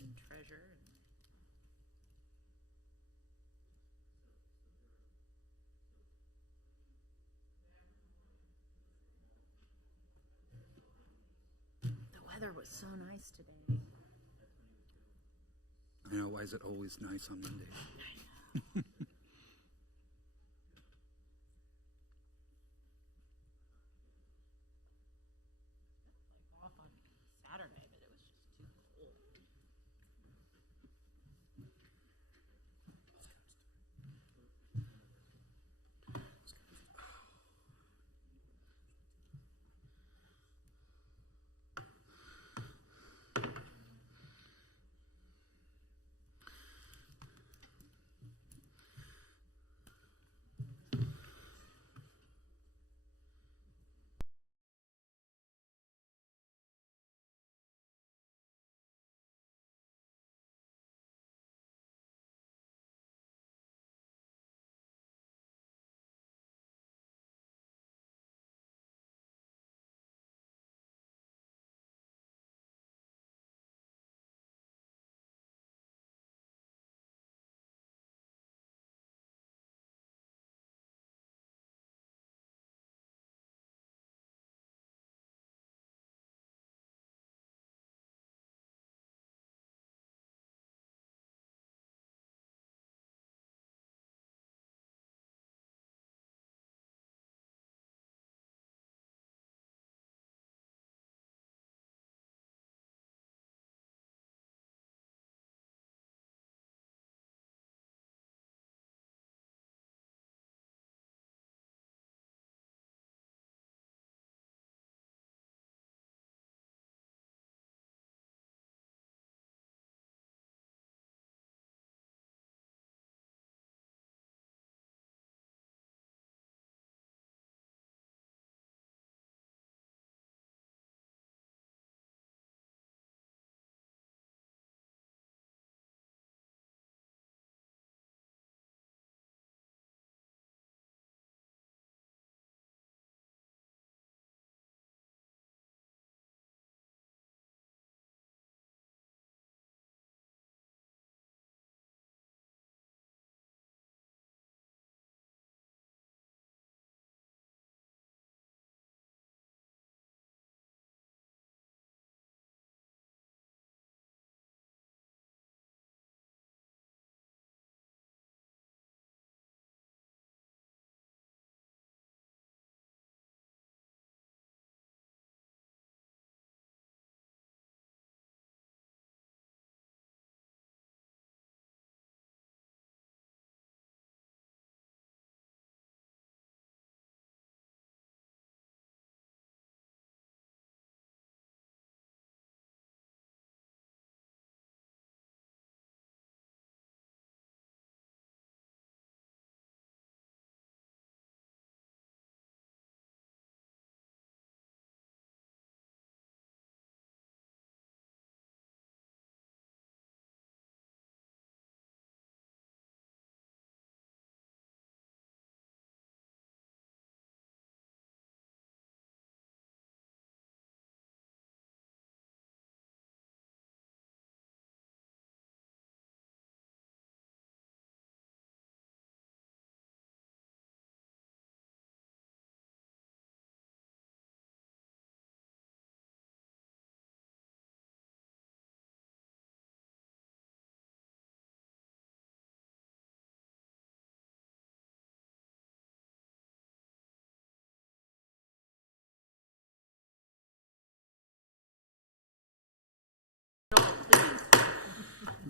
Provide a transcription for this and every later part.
and treasurer. The weather was so nice today. I know, why is it always nice on Mondays? Off on Saturday, but it was just too cold.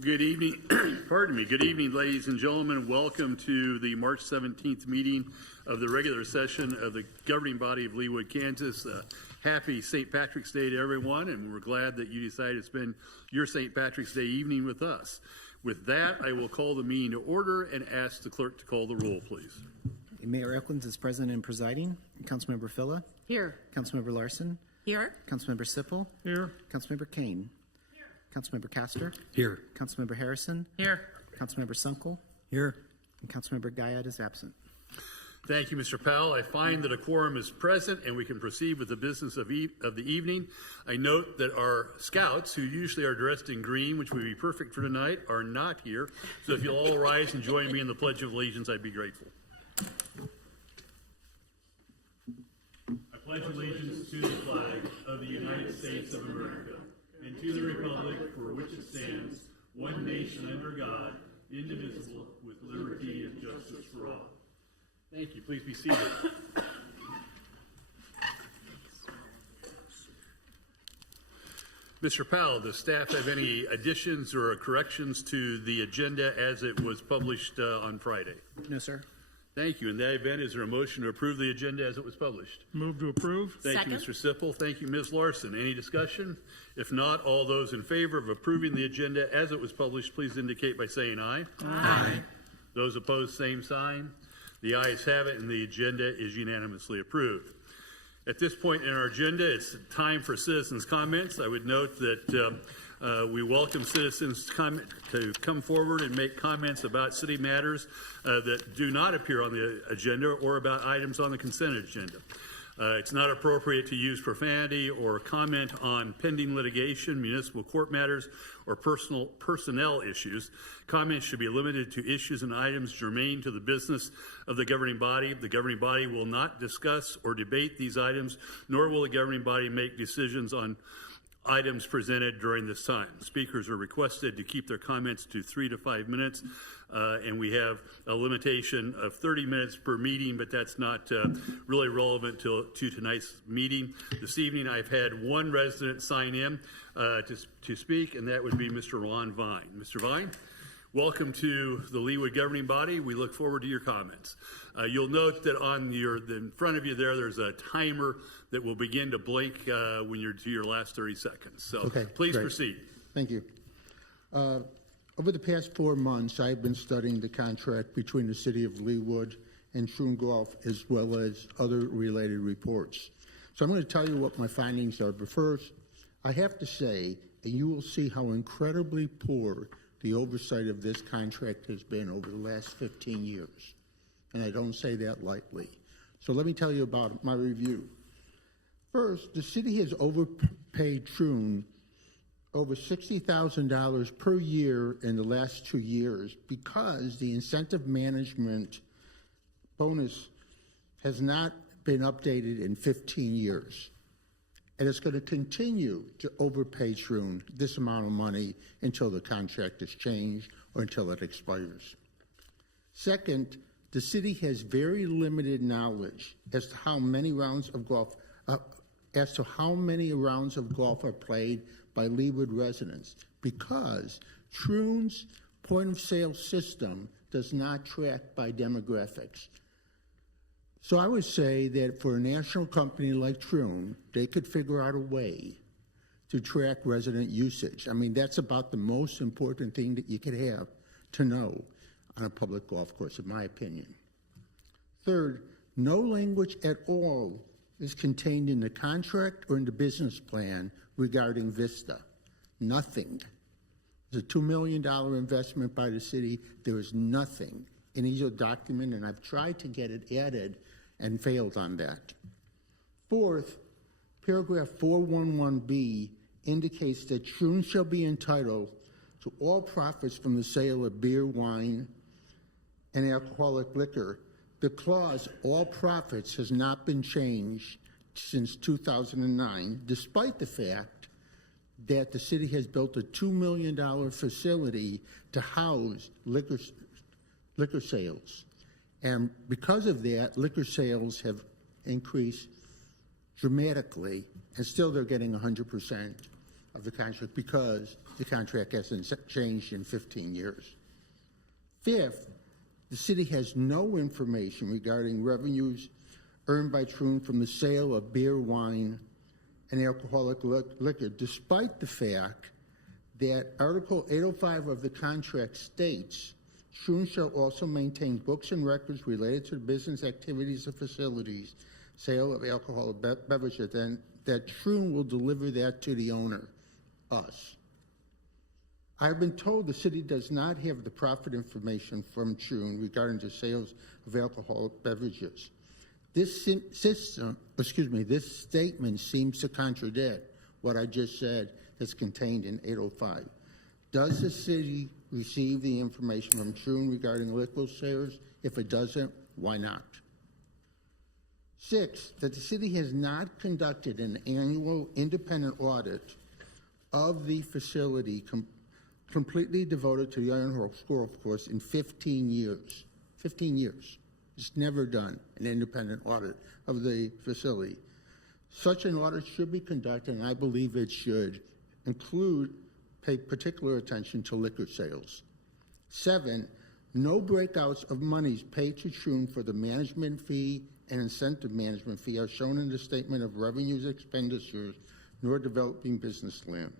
Good evening, pardon me. Good evening, ladies and gentlemen. Welcome to the March 17th meeting of the regular session of the governing body of Leawood, Kansas. Happy St. Patrick's Day to everyone, and we're glad that you decided to spend your St. Patrick's Day evening with us. With that, I will call the meeting to order and ask the clerk to call the roll, please. Mayor Eklund is present and presiding. Councilmember Filla. Here. Councilmember Larson. Here. Councilmember Sippel. Here. Councilmember Kane. Here. Councilmember Castor. Here. Councilmember Harrison. Here. Councilmember Sunkel. Here. And Councilmember Guyad is absent. Thank you, Mr. Powell. I find that a quorum is present and we can proceed with the business of the evening. I note that our scouts, who usually are dressed in green, which would be perfect for tonight, are not here. So if you'll all rise and join me in the Pledge of Allegiance, I'd be grateful. I pledge allegiance to the flag of the United States of America and to the republic for which it stands, one nation under God, indivisible, with liberty and justice for all. Thank you. Please be seated. Mr. Powell, does staff have any additions or corrections to the agenda as it was published on Friday? No, sir. Thank you. In that event, is there a motion to approve the agenda as it was published? Move to approve. Thank you, Mr. Sipple. Thank you, Ms. Larson. Any discussion? If not, all those in favor of approving the agenda as it was published, please indicate by saying aye. Aye. Those opposed, same sign. The ayes have it, and the agenda is unanimously approved. At this point in our agenda, it's time for citizens' comments. I would note that we welcome citizens to come forward and make comments about city matters that do not appear on the agenda or about items on the consent agenda. It's not appropriate to use profanity or comment on pending litigation, municipal court matters, or personnel issues. Comments should be limited to issues and items germane to the business of the governing body. The governing body will not discuss or debate these items, nor will the governing body make decisions on items presented during this time. Speakers are requested to keep their comments to 3 to 5 minutes, and we have a limitation of 30 minutes per meeting, but that's not really relevant to tonight's meeting. This evening I've had one resident sign in to speak, and that would be Mr. Ron Vine. Mr. Vine, welcome to the Leawood governing body. We look forward to your comments. You'll note that in front of you there's a timer that will begin to blink when you're to your last 30 seconds. So okay, please great. proceed. Thank you. Over the past 4 months, I've been studying the contract between the City of Leawood and Troon Golf, as well as other related reports. So I'm going to tell you what my findings are. But first, I have to say, and you will see how incredibly poor the oversight of this contract has been over the last 15 years. And I don't say that lightly. So let me tell you about my review. First, the city has overpaid Troon over $60,000 per year in the last 2 years because the incentive management bonus has not been updated in 15 years. And it's going to continue to overpay Troon this amount of money until the contract is changed or until it expires. Second, the city has very limited knowledge as to how many rounds of golf are played by Leawood residents because Troon's point-of-sale system does not track by demographics. So I would say that for a national company like Troon, they could figure out a way to track resident usage. I mean, that's about the most important thing that you could have to know on a public golf course, in my opinion. Third, no language at all is contained in the contract or in the business plan regarding Vista. Nothing. It's a $2 million investment by the city. There is nothing in either document, and I've tried to get it added and failed on that. Fourth, paragraph 411B indicates that Troon shall be entitled to all profits from the sale of beer, wine, and alcoholic liquor. The clause, all profits, has not been changed since 2009, despite the fact that the city has built a $2 million facility to house liquor sales. And because of that, liquor sales have increased dramatically, and still they're getting 100% of the contract because the contract hasn't changed in 15 years. Fifth, the city has no information regarding revenues earned by Troon from the sale of beer, wine, and alcoholic liquor, despite the fact that Article 805 of the contract states Troon shall also maintain books and records related to the business activities of facilities, sale of alcoholic beverages, and that Troon will deliver that to the owner, us. I have been told the city does not have the profit information from June regarding the sales of alcoholic beverages. This statement seems to contradict what I just said is contained in 805. Does the city receive the information from June regarding liquor sales? If it doesn't, why not? 6, that the city has not conducted an annual independent audit of the facility completely devoted to the Iron Horse Golf Course in 15 years. 15 years. It's never done an independent audit of the facility. Such an audit should be conducted, and I believe it should pay particular attention to liquor sales. 7, no breakouts of monies paid to Troon for the management fee and incentive management fee are shown in the statement of revenues expenditures, nor developing business plan.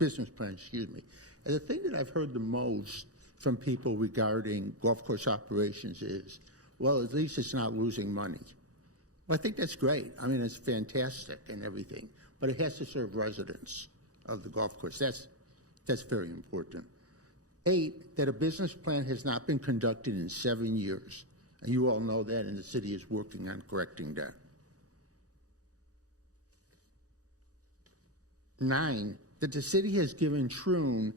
And the thing that I've heard the most from people regarding golf course operations is, well, at least it's not losing money. Well, I think that's great. I mean, it's fantastic and everything, but it has to serve residents of the golf course. That's very important. 8, that a business plan has not been conducted in 7 years. And you all know that, and the city is working on correcting that. 9, that the city has given Troon,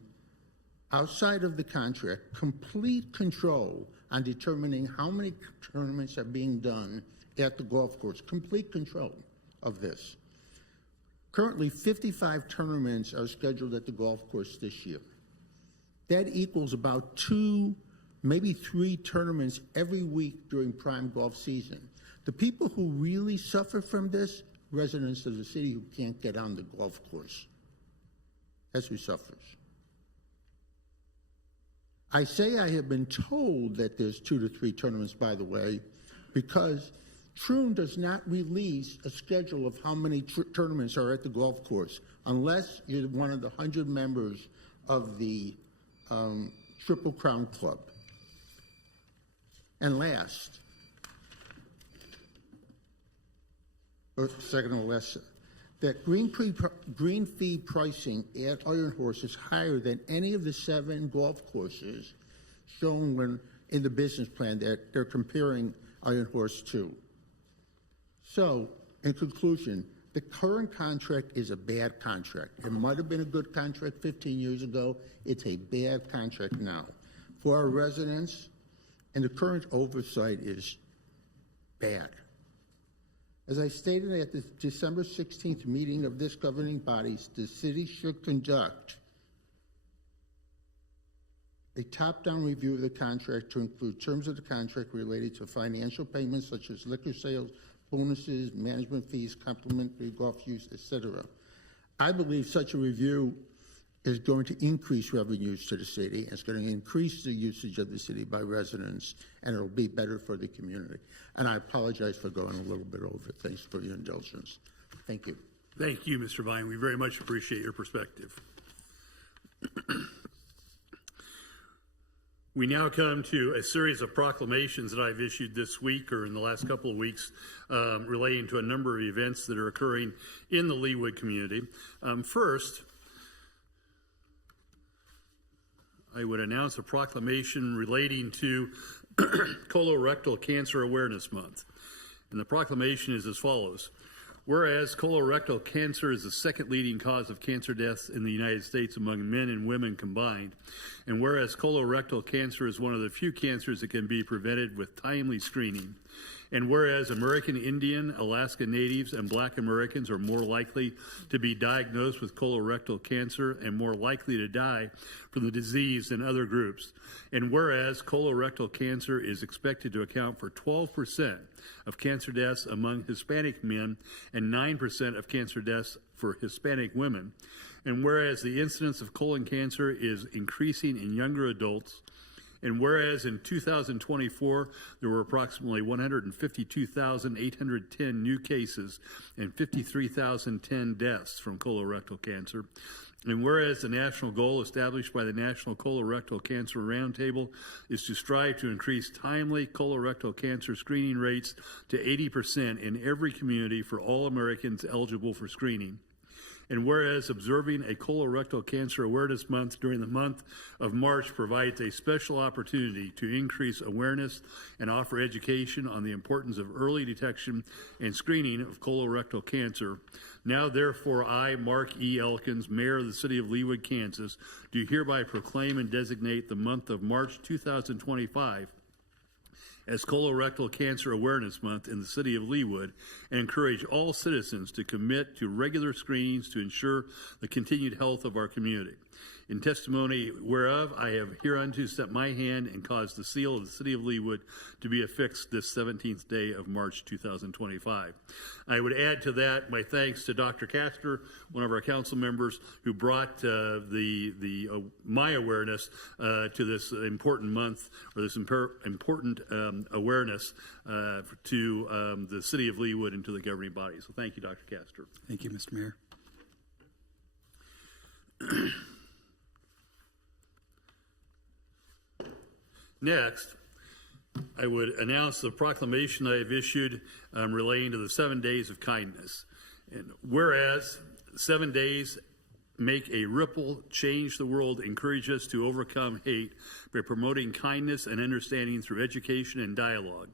outside of the contract, complete control on determining how many tournaments are being done at the golf course. Complete control of this. Currently, 55 tournaments are scheduled at the golf course this year. That equals about 2, maybe 3 tournaments every week during prime golf season. The people who really suffer from this, residents of the city who can't get on the golf course. That's who suffers. I say I have been told that there's 2 to 3 tournaments, by the way, because Troon does not release a schedule of how many tournaments are at the golf course unless you're one of the 100 members of the Triple Crown Club. And last, or second or last, that green fee pricing at Iron Horse is higher than any of the 7 golf courses shown in the business plan that they're comparing Iron Horse to. So, in conclusion, the current contract is a bad contract. It might have been a good contract 15 years ago. It's a bad contract now. For our residents, and the current oversight is bad. As I stated at the December 16th meeting of this governing body, the city should conduct a top-down review of the contract to include terms of the contract related to financial payments such as liquor sales, bonuses, management fees, complimentary golf use, etc. I believe such a review is going to increase revenues to the city. It's going to increase the usage of the city by residents, and it'll be better for the community. And I apologize for going a little bit over. Thanks for your indulgence. Thank you. Thank you, Mr. Vine. We very much appreciate your perspective. We now come to a series of proclamations that I've issued this week or in the last couple of weeks relating to a number of events that are occurring in the Leawood community. First, I would announce a proclamation relating to Colorectal Cancer Awareness Month. And the proclamation is as follows. Whereas colorectal cancer is the second leading cause of cancer deaths in the United States among men and women combined, and whereas colorectal cancer is one of the few cancers that can be prevented with timely screening, and whereas American Indian, Alaska Natives, and Black Americans are more likely to be diagnosed with colorectal cancer and more likely to die from the disease than other groups, and whereas colorectal cancer is expected to account for 12% of cancer deaths among Hispanic men and 9% of cancer deaths for Hispanic women, and whereas the incidence of colon cancer is increasing in younger adults, and whereas in 2024, there were approximately 152,810 new cases and 53,010 deaths from colorectal cancer, and whereas the national goal established by the National Colorectal Cancer Roundtable is to strive to increase timely colorectal cancer screening rates to 80% in every community for all Americans eligible for screening. And whereas observing a colorectal cancer awareness month during the month of March provides a special opportunity to increase awareness and offer education on the importance of early detection and screening of colorectal cancer. Now, therefore, I, Mark E. Elkins, Mayor of the City of Leawood, Kansas, do hereby proclaim and designate the month of March 2025 as Colorectal Cancer Awareness Month in the City of Leawood, and encourage all citizens to commit to regular screenings to ensure the continued health of our community. In testimony whereof, I have hereunto set my hand and caused the seal of the City of Leawood to be affixed this 17th day of March 2025. I would add to that my thanks to Dr. Castor, one of our council members, who brought my awareness to this important month, or this important awareness to the City of Leawood and to the governing body. So thank you, Dr. Castor. Thank you, Mr. Mayor. Next, I would announce the proclamation I have issued relating to the 7 days of kindness. And whereas 7 days make a ripple, change the world, encourage us to overcome hate by promoting kindness and understanding through education and dialogue.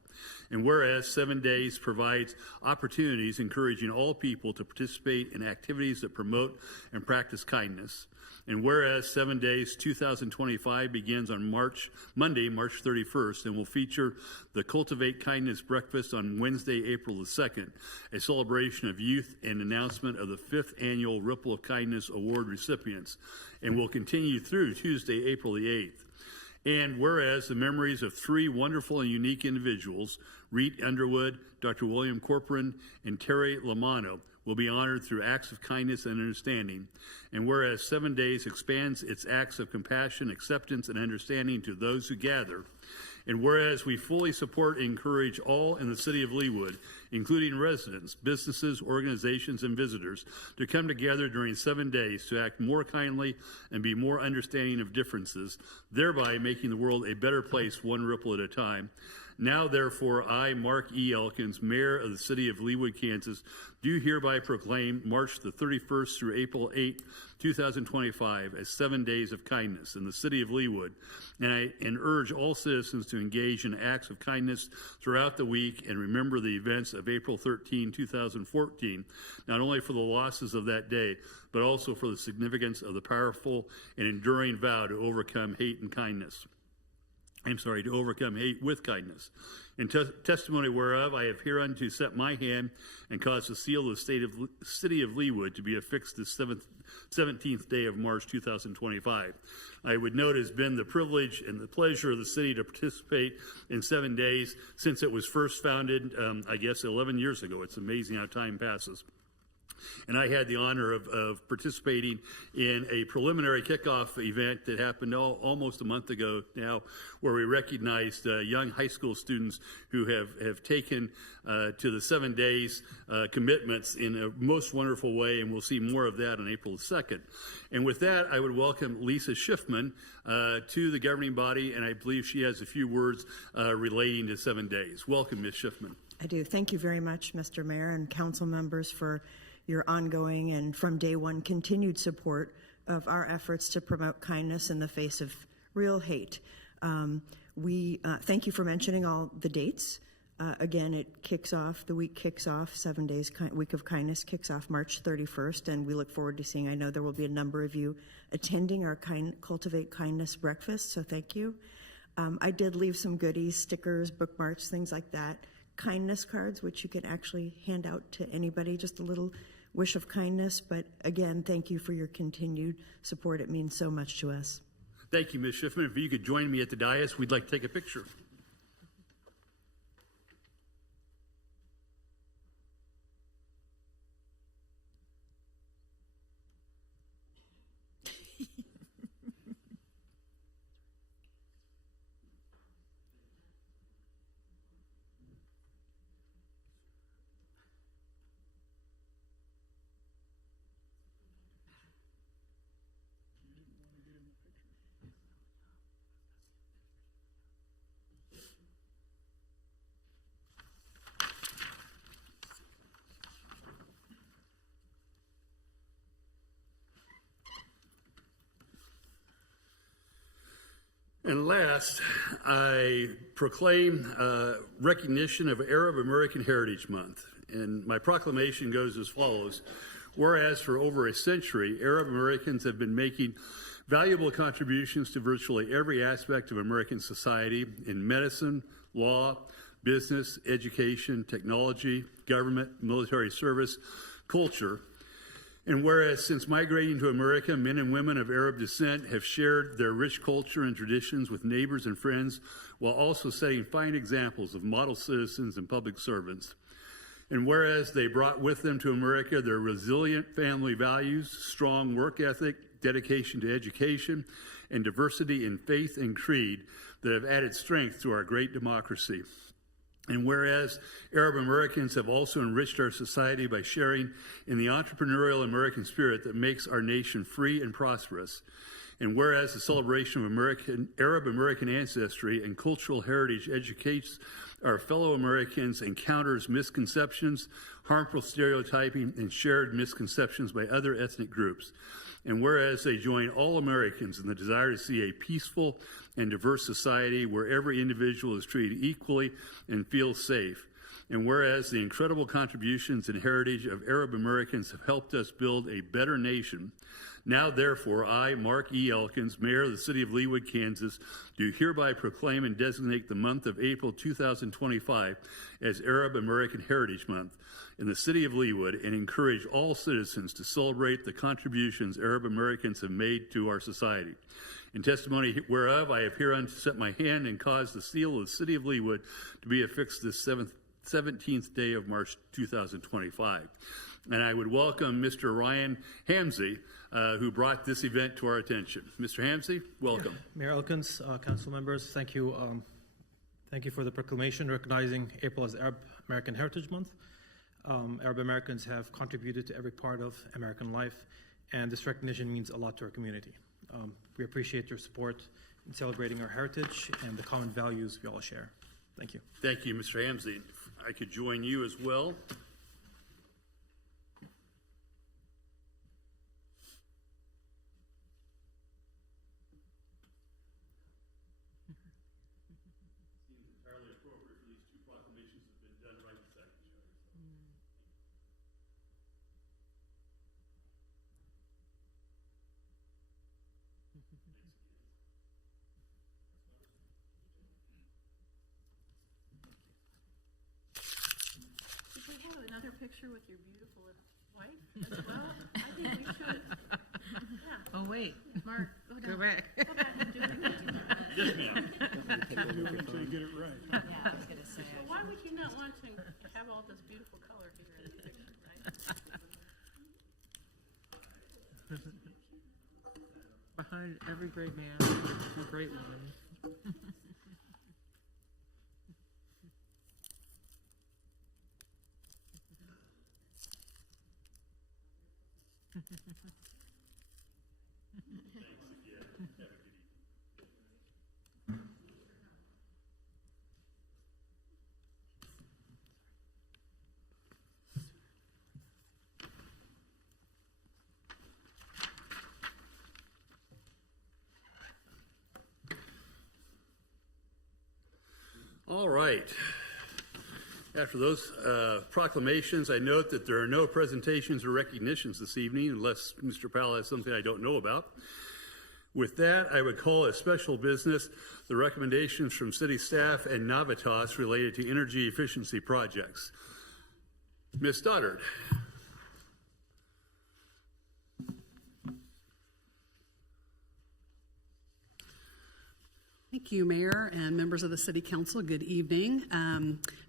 And whereas 7 days provides opportunities encouraging all people to participate in activities that promote and practice kindness. And whereas 7 days 2025 begins on Monday, March 31st, and will feature the Cultivate Kindness Breakfast on Wednesday, April the 2nd, a celebration of youth and announcement of the 5th annual Ripple of Kindness Award recipients, and will continue through Tuesday, April the 8th. And whereas the memories of 3 wonderful and unique individuals, Reet Underwood, Dr. William Corcoran, and Terry Lamano, will be honored through acts of kindness and understanding. And whereas 7 days expands its acts of compassion, acceptance, and understanding to those who gather. And whereas we fully support and encourage all in the City of Leawood, including residents, businesses, organizations, and visitors, to come together during 7 days to act more kindly and be more understanding of differences, thereby making the world a better place one ripple at a time. Now, therefore, I, Mark E. Elkins, Mayor of the City of Leawood, Kansas, do hereby proclaim March the 31st through April 8, 2025 as 7 days of kindness in the City of Leawood, and urge all citizens to engage in acts of kindness throughout the week and remember the events of April 13, 2014, not only for the losses of that day, but also for the significance of the powerful and enduring vow to overcome hate and kindness. To overcome hate with kindness. In testimony whereof, I have hereunto set my hand and caused the seal of the City of Leawood to be affixed this 17th day of March 2025. I would note it has been the privilege and the pleasure of the city to participate in 7 days since it was first founded, 11 years ago. It's amazing how time passes. And I had the honor of participating in a preliminary kickoff event that happened almost a month ago now, where we recognized young high school students who have taken to the 7 days commitments in a most wonderful way, and we'll see more of that on April 2nd. And with that, I would welcome Lisa Schiffman to the governing body, and I believe she has a few words relating to 7 days. Welcome, Ms. Schiffman. I do. Thank you very much, Mr. Mayor and council members, for your ongoing and from day one continued support of our efforts to promote kindness in the face of real hate. We thank you for mentioning all the dates. Again, the week kicks off, 7 days, Week of Kindness kicks off March 31st, and we look forward to seeing, I know there will be a number of you attending our Cultivate Kindness breakfast, so thank you. I did leave some goodies, stickers, bookmarks, things like that. Kindness cards, which you can actually hand out to anybody, just a little wish of kindness. But again, thank you for your continued support. It means so much to us. Thank you, Ms. Schiffman. If you could join me at the dais, we'd like to take a picture. And last, I proclaim recognition of Arab American Heritage Month. And my proclamation goes as follows. Whereas for over a century, Arab Americans have been making valuable contributions to virtually every aspect of American society in medicine, law, business, education, technology, government, military service, culture. And whereas since migrating to America, men and women of Arab descent have shared their rich culture and traditions with neighbors and friends, while also setting fine examples of model citizens and public servants. And whereas they brought with them to America their resilient family values, strong work ethic, dedication to education, and diversity in faith and creed that have added strength to our great democracy. And whereas Arab Americans have also enriched our society by sharing in the entrepreneurial American spirit that makes our nation free and prosperous. And whereas the celebration of Arab American ancestry and cultural heritage educates our fellow Americans and counters misconceptions, harmful stereotyping, and shared misconceptions by other ethnic groups. And whereas they join all Americans in the desire to see a peaceful and diverse society where every individual is treated equally and feels safe. And whereas the incredible contributions and heritage of Arab Americans have helped us build a better nation, now therefore I, Mark E. Elkins, Mayor of the City of Leawood, Kansas, do hereby proclaim and designate the month of April 2025 as Arab American Heritage Month in the City of Leawood, and encourage all citizens to celebrate the contributions Arab Americans have made to our society. In testimony whereof I have hereunto set my hand and caused the seal of the City of Leawood to be affixed this 17th day of March 2025. And I would welcome Mr. Ryan Hamsey, who brought this event to our attention. Mr. Hamsey, welcome. Yeah. Mayor Elkins, council members, thank you. Thank you for the proclamation recognizing April as Arab American Heritage Month. Arab Americans have contributed to every part of American life, and this recognition means a lot to our community. We appreciate your support in celebrating our heritage and the common values we all share. Thank you. Thank you, Mr. Hamsey. If I could join you as well. Seems entirely appropriate for these two proclamations have been done right beside each other. Should we have another picture with your beautiful wife as well? I think we should. Yeah. Oh, wait, Mark, go back. Go back and do it. Yes, ma'am. Until you get it right. Yeah, I was gonna say. Well, why would you not want to have all this beautiful color here in the picture, right? Behind every great man, there's a great woman. All right. After those proclamations, I note that there are no presentations or recognitions this evening, unless Mr. Powell has something I don't know about. With that, I would call as special business the recommendations from city staff and Navitas related to energy efficiency projects. Ms. Stoddard. Thank you, Mayor and members of the City Council. Good evening.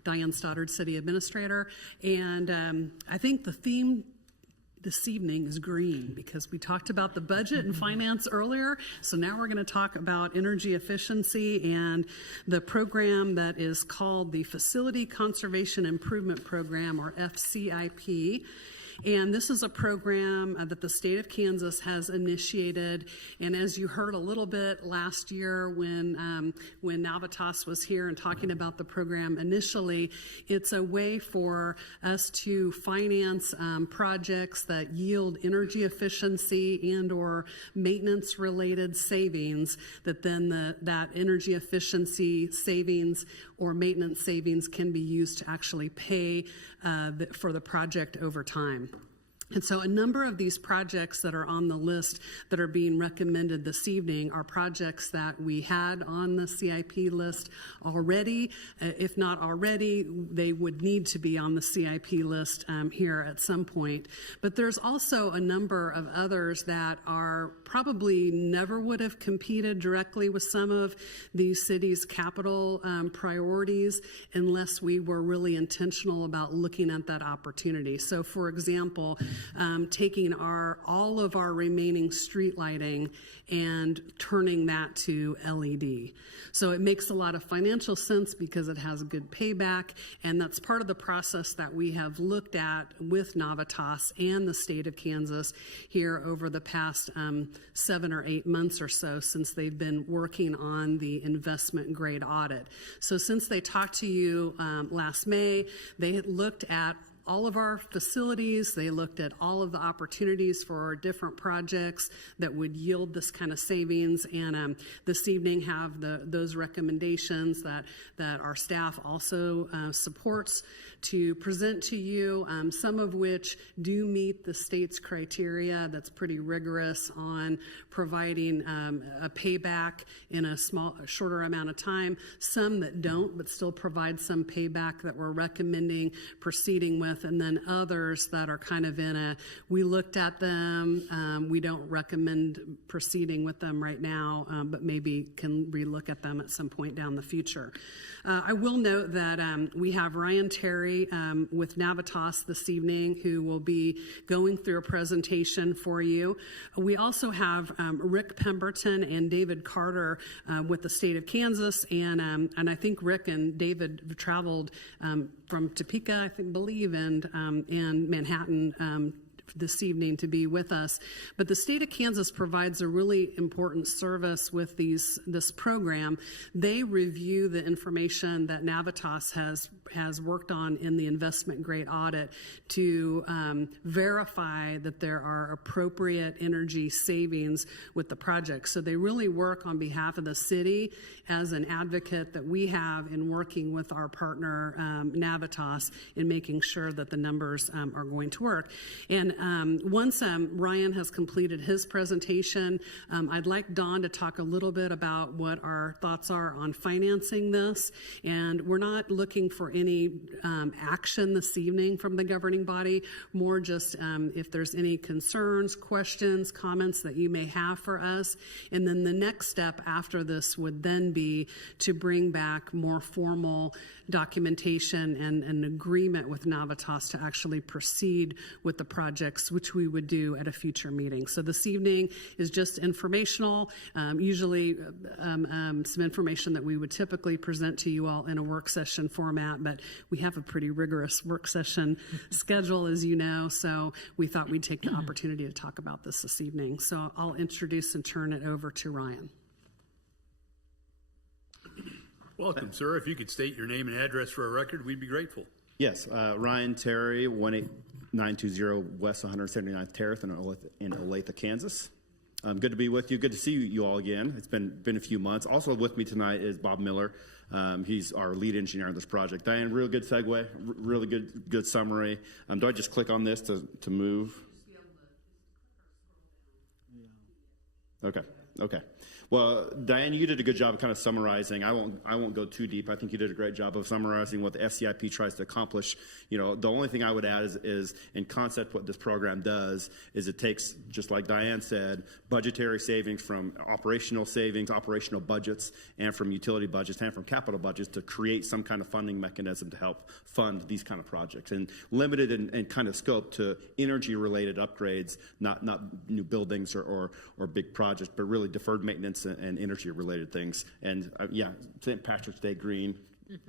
Diane Stoddard, City Administrator. And I think the theme this evening is green, because we talked about the budget and finance earlier. So now we're going to talk about energy efficiency and the program that is called the Facility Conservation Improvement Program, or FCIP. And this is a program that the state of Kansas has initiated. And as you heard a little bit last year when Navitas was here and talking about the program initially, it's a way for us to finance projects that yield energy efficiency and or maintenance related savings, that then that energy efficiency savings or maintenance savings can be used to actually pay for the project over time. And so a number of these projects that are on the list that are being recommended this evening are projects that we had on the CIP list already. If not already, they would need to be on the CIP list here at some point. But there's also a number of others that are probably never would have competed directly with some of these cities' capital priorities unless we were really intentional about looking at that opportunity. So for example, taking all of our remaining street lighting and turning that to LED. So it makes a lot of financial sense because it has a good payback, and that's part of the process that we have looked at with Navitas and the state of Kansas here over the past 7 or 8 months or so since they've been working on the investment grade audit. So since they talked to you last May, they had looked at all of our facilities. They looked at all of the opportunities for our different projects that would yield this kind of savings, and this evening have those recommendations that our staff also supports to present to you, some of which do meet the state's criteria that's pretty rigorous on providing a payback in a shorter amount of time, some that don't but still provide some payback that we're recommending proceeding with, and then others that are kind of we looked at them, we don't recommend proceeding with them right now, but maybe can relook at them at some point down the future. I will note that we have Ryan Terry with Navitas this evening who will be going through a presentation for you. We also have Rick Pemberton and David Carter with the state of Kansas, and I think Rick and David have traveled from Topeka, believe, and Manhattan this evening to be with us. But the state of Kansas provides a really important service with this program. They review the information that Navitas has worked on in the investment grade audit to verify that there are appropriate energy savings with the project. So they really work on behalf of the city as an advocate that we have in working with our partner Navitas in making sure that the numbers are going to work. And once Ryan has completed his presentation, I'd like Dawn to talk a little bit about what our thoughts are on financing this. And we're not looking for any action this evening from the governing body, more just if there's any concerns, questions, comments that you may have for us. And then the next step after this would then be to bring back more formal documentation and an agreement with Navitas to actually proceed with the projects, which we would do at a future meeting. So this evening is just informational, usually some information that we would typically present to you all in a work session format, but we have a pretty rigorous work session schedule, as you know, so we thought we'd take the opportunity to talk about this evening. So I'll introduce and turn it over to Ryan. Welcome, sir. If you could state your name and address for a record, we'd be grateful. Yes, Ryan Terry, 18920 West 179th Terrace in Olathe, Kansas. Good to be with you. Good to see you all again. It's been a few months. Also with me tonight is Bob Miller. He's our lead engineer on this project. Diane, real good segue, really good summary. Do I just click on this to move? Okay. Well, Diane, you did a good job of kind of summarizing. I won't go too deep. I think you did a great job of summarizing what the SCIP tries to accomplish. You know, the only thing I would add is in concept what this program does is it takes, just like Diane said, budgetary savings from operational savings, operational budgets, and from utility budgets and from capital budgets to create some kind of funding mechanism to help fund these kind of projects, and limited in kind of scope to energy-related upgrades, not new buildings or big projects, but really deferred maintenance and energy-related things. And St. Patrick's Day green,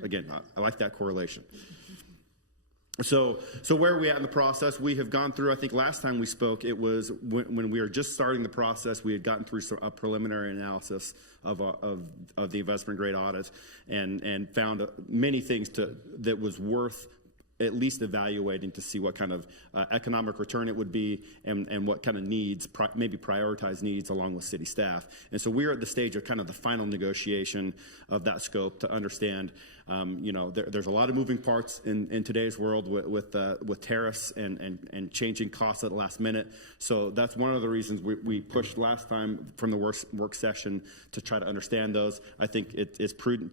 again, I like that correlation. So where are we at in the process? We have gone through, I think last time we spoke, it was when we were just starting the process, we had gotten through a preliminary analysis of the investment grade audit and found many things that was worth at least evaluating to see what kind of economic return it would be and what kind of needs, maybe prioritized needs along with city staff. And so we're at the stage of kind of the final negotiation of that scope to understand, there's a lot of moving parts in today's world with tariffs and changing costs at the last minute. So that's one of the reasons we pushed last time from the work session to try to understand those. I think it's prudent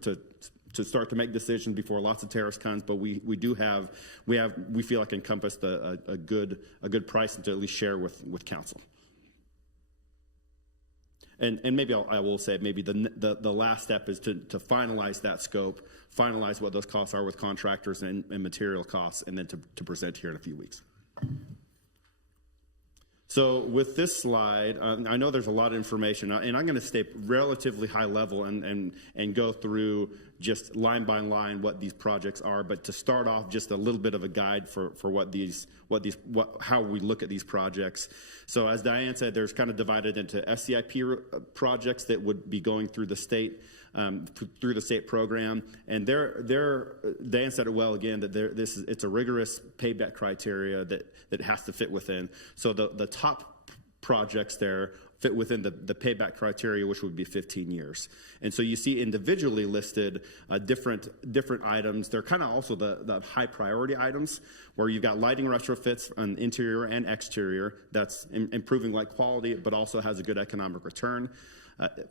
to start to make decisions before lots of tariffs comes, but we feel like encompassed a good price and to at least share with council. And maybe I will say maybe the last step is to finalize that scope, finalize what those costs are with contractors and material costs, and then to present here in a few weeks. So with this slide, I know there's a lot of information, and I'm going to stay relatively high level and go through just line by line what these projects are. But to start off, just a little bit of a guide for how we look at these projects. So as Diane said, there's kind of divided into SCIP projects that would be going through the state. Through the state program, and Dan said it well again that it's a rigorous payback criteria that has to fit within. So the top projects there fit within the payback criteria, which would be 15 years. And so you see individually listed different items. They're kind of also the high priority items where you've got lighting retrofits on interior and exterior that's improving light quality, but also has a good economic return.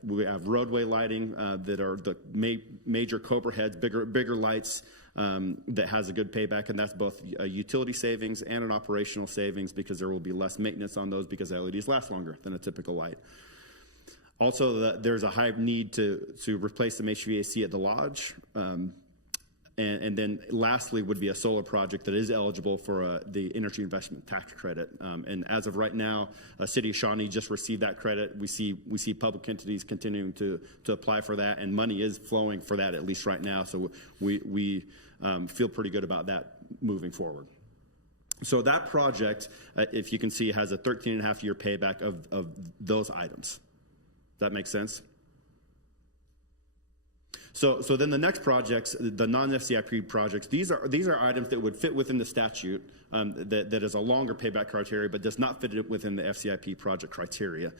We have roadway lighting that are the major Cobra heads, bigger lights that has a good payback, and that's both a utility savings and an operational savings because there will be less maintenance on those because LEDs last longer than a typical light. Also, there's a high need to replace some HVAC at the lodge. And then lastly would be a solar project that is eligible for the energy investment tax credit. And as of right now, City of Shawnee just received that credit. We see public entities continuing to apply for that, and money is flowing for that at least right now. So we feel pretty good about that moving forward. So that project, if you can see, has a 13.5-year payback of those items. Does that make sense? So then the next projects, the non-SCIP projects, these are items that would fit within the statute that is a longer payback criteria, but does not fit within the FCIP project criteria.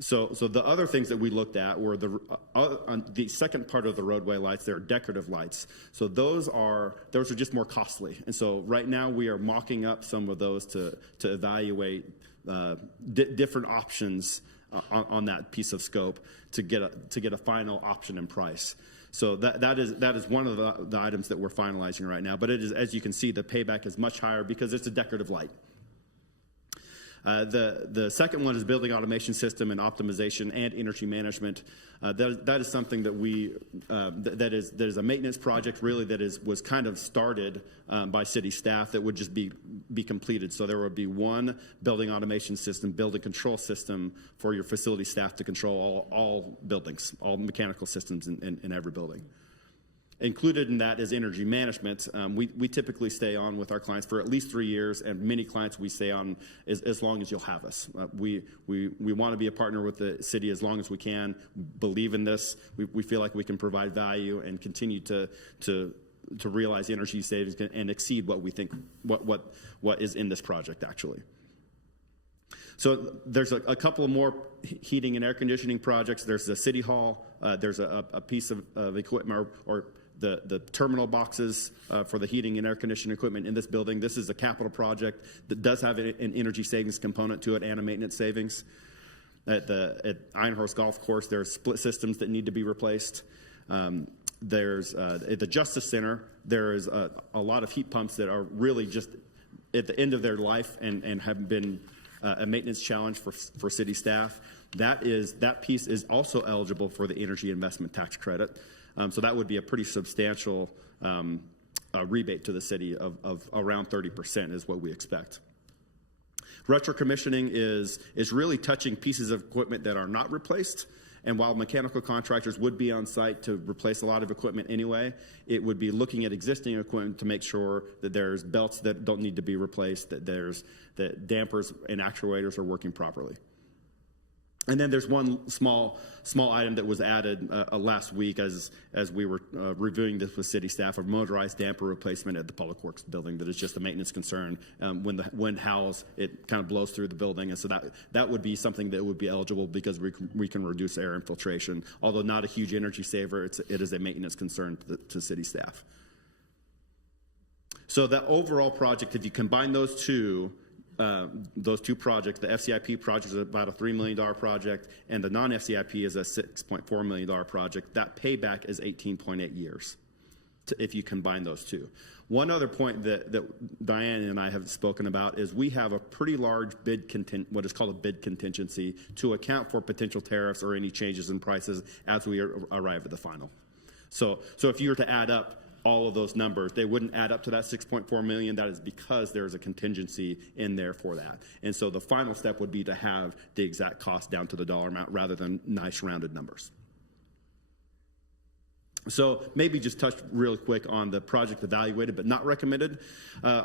So the other things that we looked at were the second part of the roadway lights. They're decorative lights. So those are just more costly. And so right now we are mocking up some of those to evaluate different options on that piece of scope to get a final option and price. So that is one of the items that we're finalizing right now. But it is, as you can see, the payback is much higher because it's a decorative light. The second one is building automation system and optimization and energy management. That is something that that is a maintenance project really was kind of started by city staff that would just be completed. So there would be one building automation system, building control system for your facility staff to control all buildings, all mechanical systems in every building. Included in that is energy management. We typically stay on with our clients for at least 3 years, and many clients we stay on as long as you'll have us. We want to be a partner with the city as long as we can. Believe in this. We feel like we can provide value and continue to realize energy savings and exceed what we think what is in this project actually. So there's a couple of more heating and air conditioning projects. There's the city hall. There's a piece of equipment or the terminal boxes for the heating and air conditioning equipment in this building. This is a capital project that does have an energy savings component to it and a maintenance savings. At Einhorst Golf Course, there's split systems that need to be replaced. There's at the Justice Center, there is a lot of heat pumps that are really just at the end of their life and have been a maintenance challenge for city staff. That piece is also eligible for the energy investment tax credit. So that would be a pretty substantial rebate to the city of around 30% is what we expect. Retro commissioning is really touching pieces of equipment that are not replaced And while mechanical contractors would be on site to replace a lot of equipment anyway, it would be looking at existing equipment to make sure that there's belts that don't need to be replaced, that dampers and actuators are working properly. And then there's one small item that was added last week as we were reviewing this with city staff, a motorized damper replacement at the Public Works building that is just a maintenance concern. When the wind howls, it kind of blows through the building, and so that would be something that would be eligible because we can reduce air infiltration. Although not a huge energy saver, it is a maintenance concern to city staff. So that overall project, if you combine those two projects, the FCIP project is about a $3 million project, and the non-FCIP is a $6.4 million project. That payback is 18.8 years if you combine those two. One other point that Diane and I have spoken about is we have a pretty large what is called a bid contingency to account for potential tariffs or any changes in prices as we arrive at the final. So if you were to add up all of those numbers, they wouldn't add up to that 6.4 million. That is because there's a contingency in there for that. And so the final step would be to have the exact cost down to the dollar amount rather than nice rounded numbers. So maybe just touch real quick on the project evaluated but not recommended.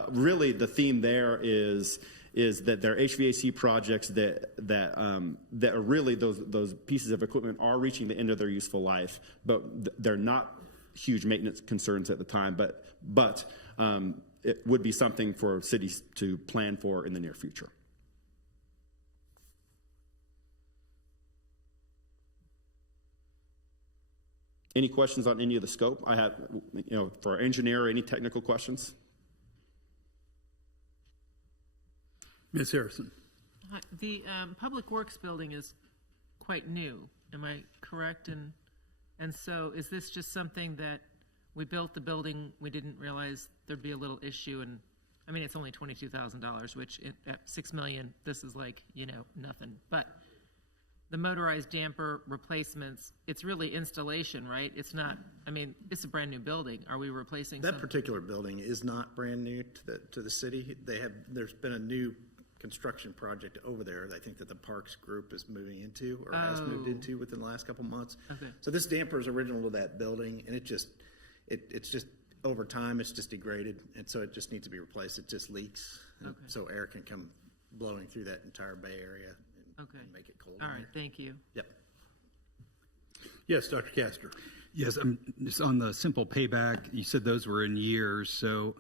Really the theme there is that they're HVAC projects that are really those pieces of equipment are reaching the end of their useful life, but they're not huge maintenance concerns at the time, but it would be something for cities to plan for in the near future. Any questions on any of the scope? I have, for our engineer, any technical questions? Ms. Harrison. The Public Works building is quite new. Am I correct? And so is this just something that we built the building, we didn't realize there'd be a little issue, and I mean, it's only $22,000, which at $6 million, this is like, nothing. But the motorized damper replacements, it's really installation, right? It's not, it's a brand new building. Are we replacing That particular building is not brand new to the city. There's been a new construction project over there that I think that the Parks Group is moving into or has moved into within the last couple months. Okay. So this damper is original to that building, and it's just over time it's just degraded, and so it just needs to be replaced. It just leaks, so air can come blowing through that entire Bay Area and make it cold. All right, thank you. Yep. Yes, Dr. Castor. Yes, just on the simple payback, you said those were in years, so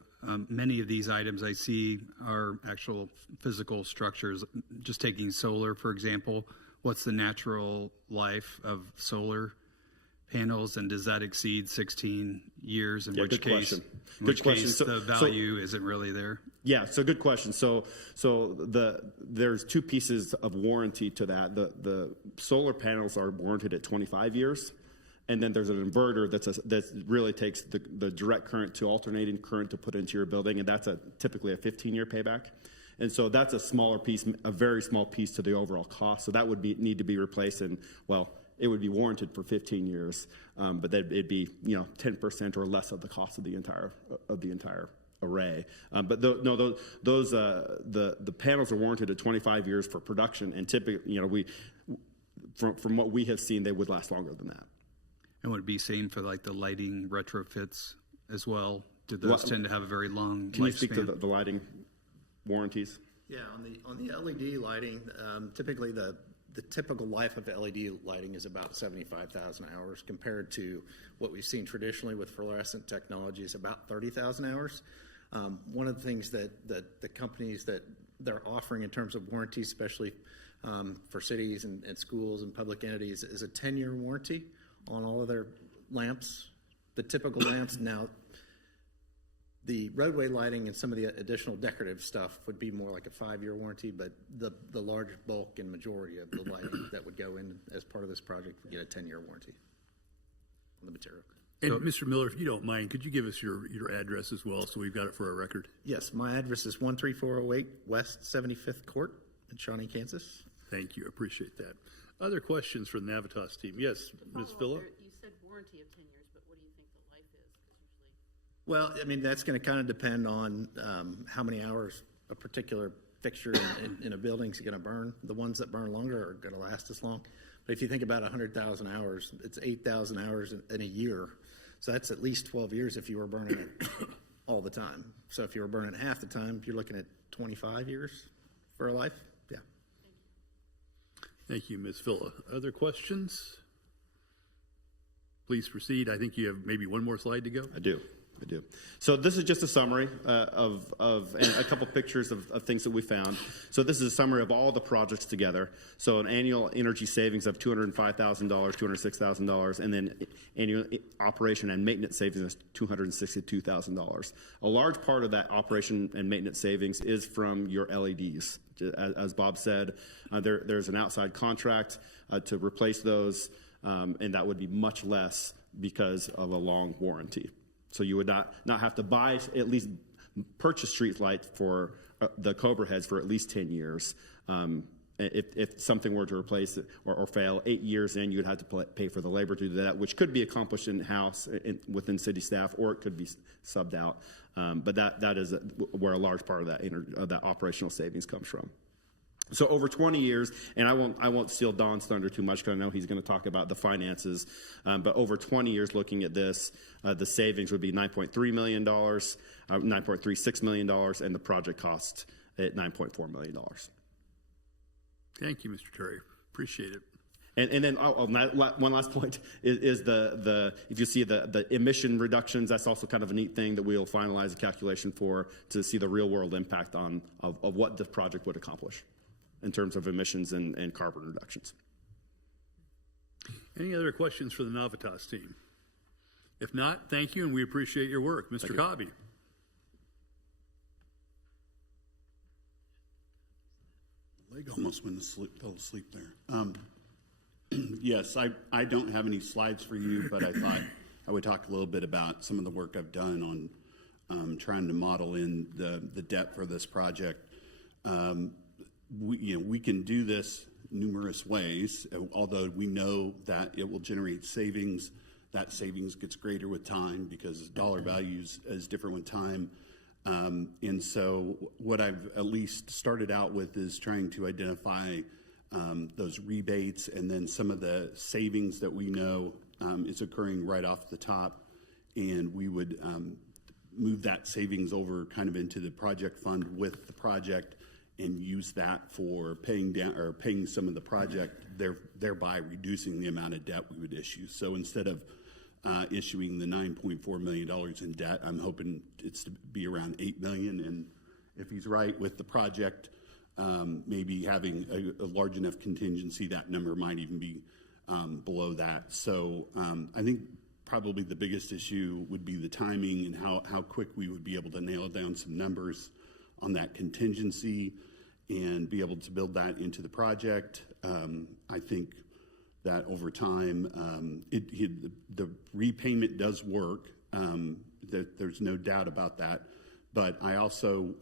many of these items I see are actual physical structures. Just taking solar, for example, what's the natural life of solar panels, and does that exceed 16 years? In which case, the value isn't really there? Yeah, so good question. So there's two pieces of warranty to that. The solar panels are warranted at 25 years. And then there's an inverter that really takes the direct current to alternating current to put into your building, and that's typically a 15-year payback. And so that's a smaller piece, a very small piece to the overall cost. So that would need to be replaced, and it would be warranted for 15 years, but it'd be 10% or less of the cost of the entire array. But the panels are warranted at 25 years for production, and typically, from what we have seen, they would last longer than that. And would it be same for like the lighting retrofits as well? Do those tend to have a very long Can lifespan? You speak to the lighting warranties? Yeah, on the LED lighting, typically the typical life of the LED lighting is about 75,000 hours compared to what we've seen traditionally with fluorescent technology is about 30,000 hours. One of the things that the companies that they're offering in terms of warranty, especially for cities and schools and public entities, is a 10-year warranty on all of their lamps, the typical lamps. Now, the roadway lighting and some of the additional decorative stuff would be more like a 5-year warranty, but the large bulk and majority of the lighting that would go in as part of this project would get a 10-year warranty on the material. And Mr. Miller, if you don't mind, could you give us your address as well so we've got it for our record? Yes, my address is 13408 West 75th Court in Shawnee, Kansas. Thank you. I appreciate that. Other questions for the Navitas team? Yes, Ms. Phillip? You said warranty of 10 years, but what do you think the life is? 'Cause Well, that's going to kind of depend on how many hours a particular fixture in a building is going to burn. The ones that burn longer are going to last as long. But if you think about 100,000 hours, it's 8,000 hours in a year. So that's at least 12 years if you were burning it all the time. So if you were burning it half the time, you're looking at 25 years for a life. Yeah. Thank you, Ms. Villa. Other questions? Please proceed. I think you have maybe one more slide to go. I do. So this is just a summary of and a couple pictures of things that we found. So this is a summary of all the projects together. So an annual energy savings of $205,000, $206,000, and then annual operation and maintenance savings of $262,000. A large part of that operation and maintenance savings is from your LEDs. As Bob said, there's an outside contract to replace those, and that would be much less because of a long warranty. So you would not have to buy, at least purchase street lights for the Cobra heads for at least 10 years. If something were to replace it or fail 8 years in, you'd have to pay for the labor to do that, which could be accomplished in-house within city staff, or it could be subbed out. But that is where a large part of that operational savings comes from. So over 20 years, and I won't steal Don's thunder too much because I know he's going to talk about the finances, but over 20 years looking at this, the savings would be $9.3 million, $9.36 million, and the project cost at $9.4 million. Thank you, Mr. Terry. Appreciate it. And then one last point is the if you see the emission reductions, that's also kind of a neat thing that we'll finalize a calculation for to see the real world impact of what this project would accomplish in terms of emissions and carbon reductions. Any other questions for the Navitas team? If not, thank you, and we appreciate your work. Mr. Cobby. Leg almost fell asleep there. Yes, I don't have any slides for you, but I thought I would talk a little bit about some of the work I've done on trying to model in the debt for this project. We can do this numerous ways, although we know that it will generate savings. That savings gets greater with time because dollar values is different with time. And so what I've at least started out with is trying to identify those rebates and then some of the savings that we know is occurring right off the top. And we would move that savings over kind of into the project fund with the project and use that for paying down or paying some of the project, thereby reducing the amount of debt we would issue. So instead of issuing the $9.4 million in debt, I'm hoping it's to be around $8 million. And if he's right with the project, maybe having a large enough contingency, that number might even be below that. So I think probably the biggest issue would be the timing and how quick we would be able to nail down some numbers on that contingency and be able to build that into the project. I think that over time, the repayment does work. There's no doubt about that. But I also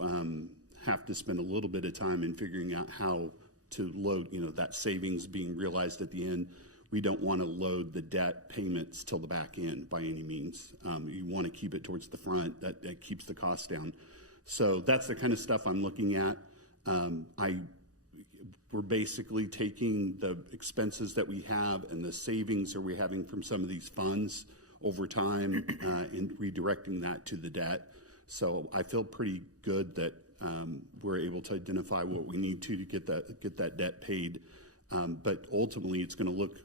have to spend a little bit of time in figuring out how to load, that savings being realized at the end. We don't want to load the debt payments till the back end by any means. You want to keep it towards the front. That keeps the cost down. So that's the kind of stuff I'm looking at. We're basically taking the expenses that we have and the savings that we're having from some of these funds over time and redirecting that to the debt. So I feel pretty good that we're able to identify what we need to get that debt paid. But ultimately, it's going to look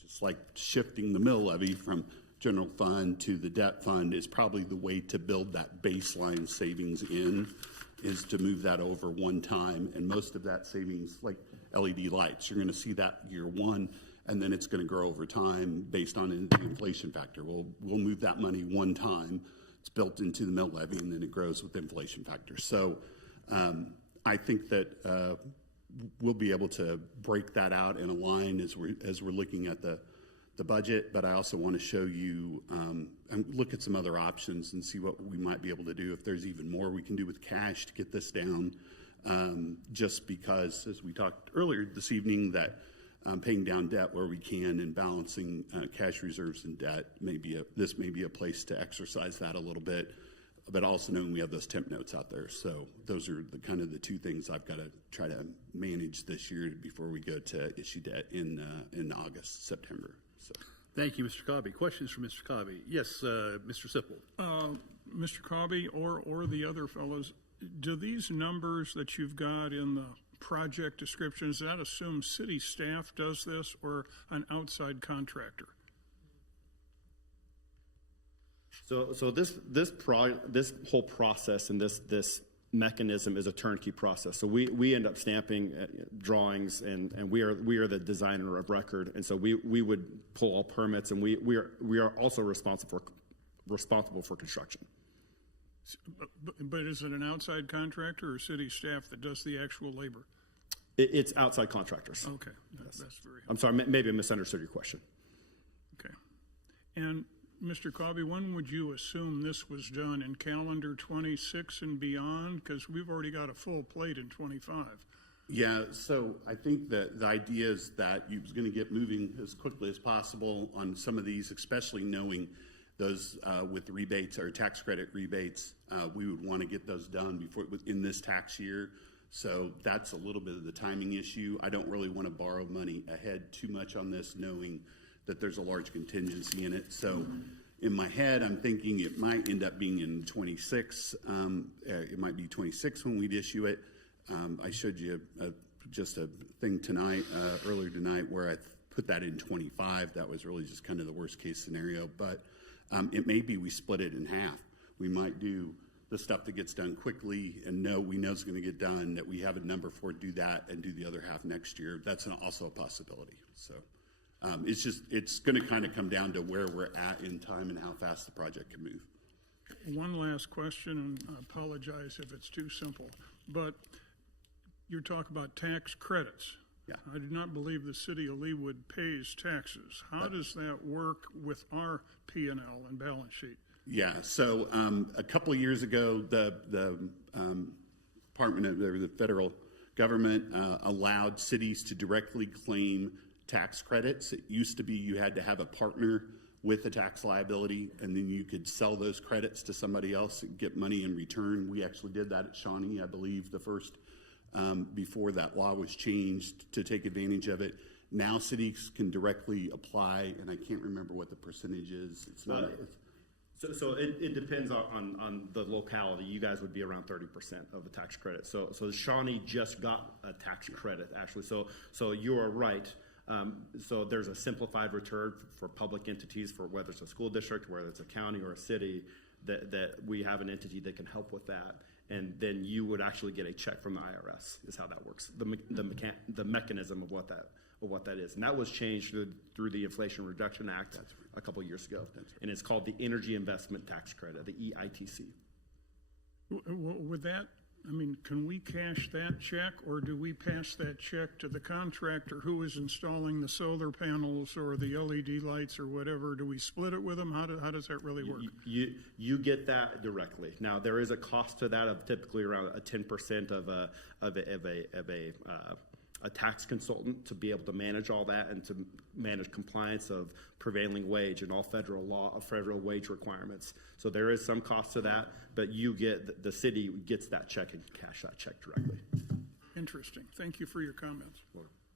just like shifting the mill levy from general fund to the debt fund is probably the way to build that baseline savings in, is to move that over one time. And most of that savings, like LED lights, you're going to see that year one, and then it's going to grow over time based on the inflation factor. We'll move that money one time. It's built into the mill levy, and then it grows with inflation factor. So I think that we'll be able to break that out and align as we're looking at the budget, but I also want to show you and look at some other options and see what we might be able to do, if there's even more we can do with cash to get this down, just because, as we talked earlier this evening, that paying down debt where we can and balancing cash reserves and debt this may be a place to exercise that a little bit. but also knowing we have those temp notes out there. So those are the kind of the two things I've got to try to manage this year before we go to issue debt in August, September. So. Thank you, Mr. Cobby. Questions for Mr. Cobby? Yes, Mr. Sipple. Mr. Cobby or the other fellows, do these numbers that you've got in the project descriptions, does that assume city staff does this or an outside contractor? So this whole process and this mechanism is a turnkey process. So we end up stamping drawings, and we are the designer of record, and so we would pull all permits, and we are also responsible for construction. But is it an outside contractor or city staff that does the actual labor? It's outside contractors. Okay, that's very helpful. I'm sorry, maybe I misunderstood your question. Okay. And Mr. Cobby, when would you assume this was done, in calendar 26 and beyond? Because we've already got a full plate in 25. Yeah, so I think that the idea is that you're going to get moving as quickly as possible on some of these, especially knowing those with rebates or tax credit rebates. We would want to get those done before in this tax year. So that's a little bit of the timing issue. I don't really want to borrow money ahead too much on this, knowing that there's a large contingency in it. So in my head, I'm thinking it might end up being in 26. It might be 26 when we'd issue it. I showed you just a thing tonight, earlier tonight, where I put that in 25. That was really just kind of the worst case scenario. But it may be we split it in half. We might do the stuff that gets done quickly and we know it's going to get done, that we have a number for it, do that, and do the other half next year. That's also a possibility. So it's going to kind of come down to where we're at in time and how fast the project can move. One last question, and I apologize if it's too simple, but you're talking about tax credits. Yeah. I do not believe the city of Leawood pays taxes. How does that work with our P&L and balance sheet? Yeah, so a couple of years ago, the Department of the federal government allowed cities to directly claim tax credits. It used to be you had to have a partner with a tax liability, and then you could sell those credits to somebody else and get money in return. We actually did that at Shawnee, I believe, the first before that law was changed to take advantage of it. Now cities can directly apply, and I can't remember what the percentage is. It's not. So it depends on the locality. You guys would be around 30% of the tax credit. So Shawnee just got a tax credit, actually. So you are right. So there's a simplified return for public entities, for whether it's a school district, whether it's a county or a city, that we have an entity that can help with that. And then you would actually get a check from the IRS, is how that works. The mechanism of what that is. And that was changed through the Inflation Reduction Act a couple of years ago. And it's called the Energy Investment Tax Credit, the EITC. Would that, can we cash that check, or do we pass that check to the contractor who is installing the solar panels or the LED lights or whatever? Do we split it with them? How does that really work? You get that directly. Now, there is a cost to that of typically around a 10% of a tax consultant to be able to manage all that and to manage compliance of prevailing wage and all federal law of federal wage requirements. So there is some cost to that, but the city gets that check and cash that check directly. Interesting. Thank you for your comments.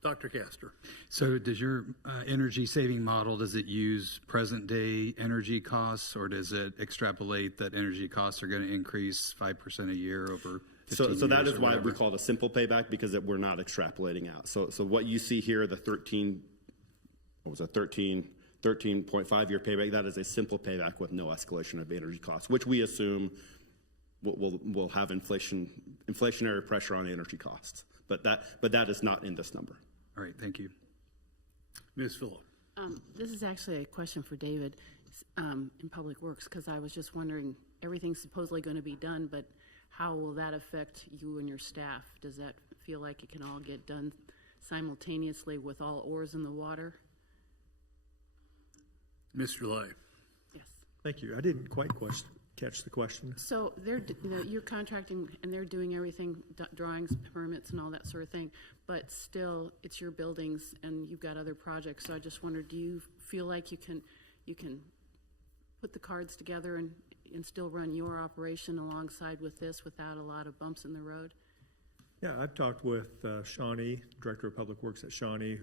Dr. Castor. So does your energy saving model, does it use present day energy costs, or does it extrapolate that energy costs are going to increase 5% a year over 15 years? So that is why whatever? we call it a simple payback, because we're not extrapolating out. So what you see here, the 13.5 year payback, that is a simple payback with no escalation of energy costs, which we assume will have inflationary pressure on energy costs. But that is not in this number. All right, thank you. Ms. Phillip. This is actually a question for David in Public Works, because I was just wondering, everything's supposedly going to be done, but how will that affect you and your staff? Does that feel like it can all get done simultaneously with all oars in the water? Mr. Lai. Yes. Thank you. I didn't quite catch the question. So you're contracting and they're doing everything, drawings, permits, and all that sort of thing, but still it's your buildings and you've got other projects. So I just wondered, do you feel like you can put the cards together and still run your operation alongside with this without a lot of bumps in the road? Yeah, I've talked with Shawnee, Director of Public Works at Shawnee,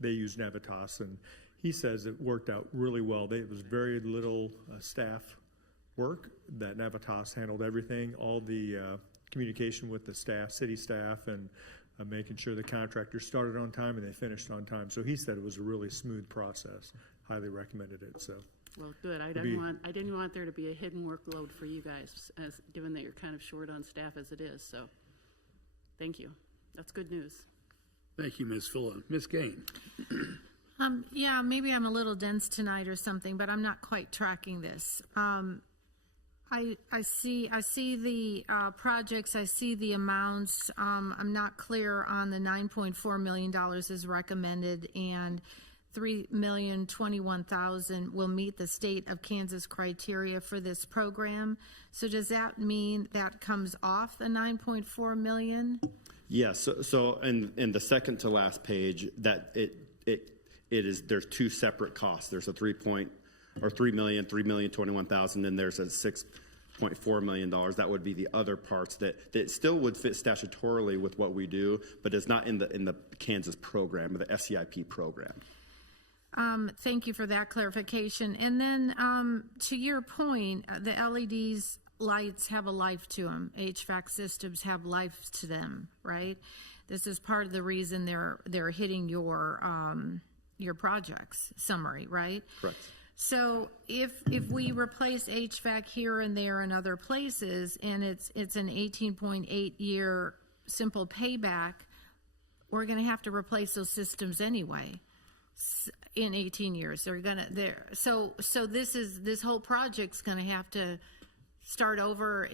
they use Navitas, and he says it worked out really well. It was very little staff work, that Navitas handled everything, all the communication with the staff, city staff, and making sure the contractors started on time and they finished on time. So he said it was a really smooth process. Highly recommended it. So. Well, good. I didn't want there to be a hidden workload for you guys, given that you're kind of short on staff as it is. So, thank you. That's good news. Thank you, Ms. Fuller. Ms. Gain. Yeah, maybe I'm a little dense tonight or something, but I'm not quite tracking this. I see the projects, I see the amounts. I'm not clear on the $9.4 million is recommended, and $3,021,000 will meet the state of Kansas criteria for this program. So does that mean that comes off the $9.4 million? Yes. So in the second to last page, that it is, there's two separate costs. There's a $3,021,000, and there's a $6.4 million. That would be the other parts that still would fit statutorily with what we do, but is not in the Kansas program, or the SEIP program. Thank you for that clarification. And then to your point, the LEDs lights have a life to them. HVAC systems have life to them, right? This is part of the reason they're hitting your projects summary, right? Correct. So if we replace HVAC here and there and other places, and it's an 18.8 year simple payback, we're going to have to replace those systems anyway. In 18 years, so this whole project's going to have to start over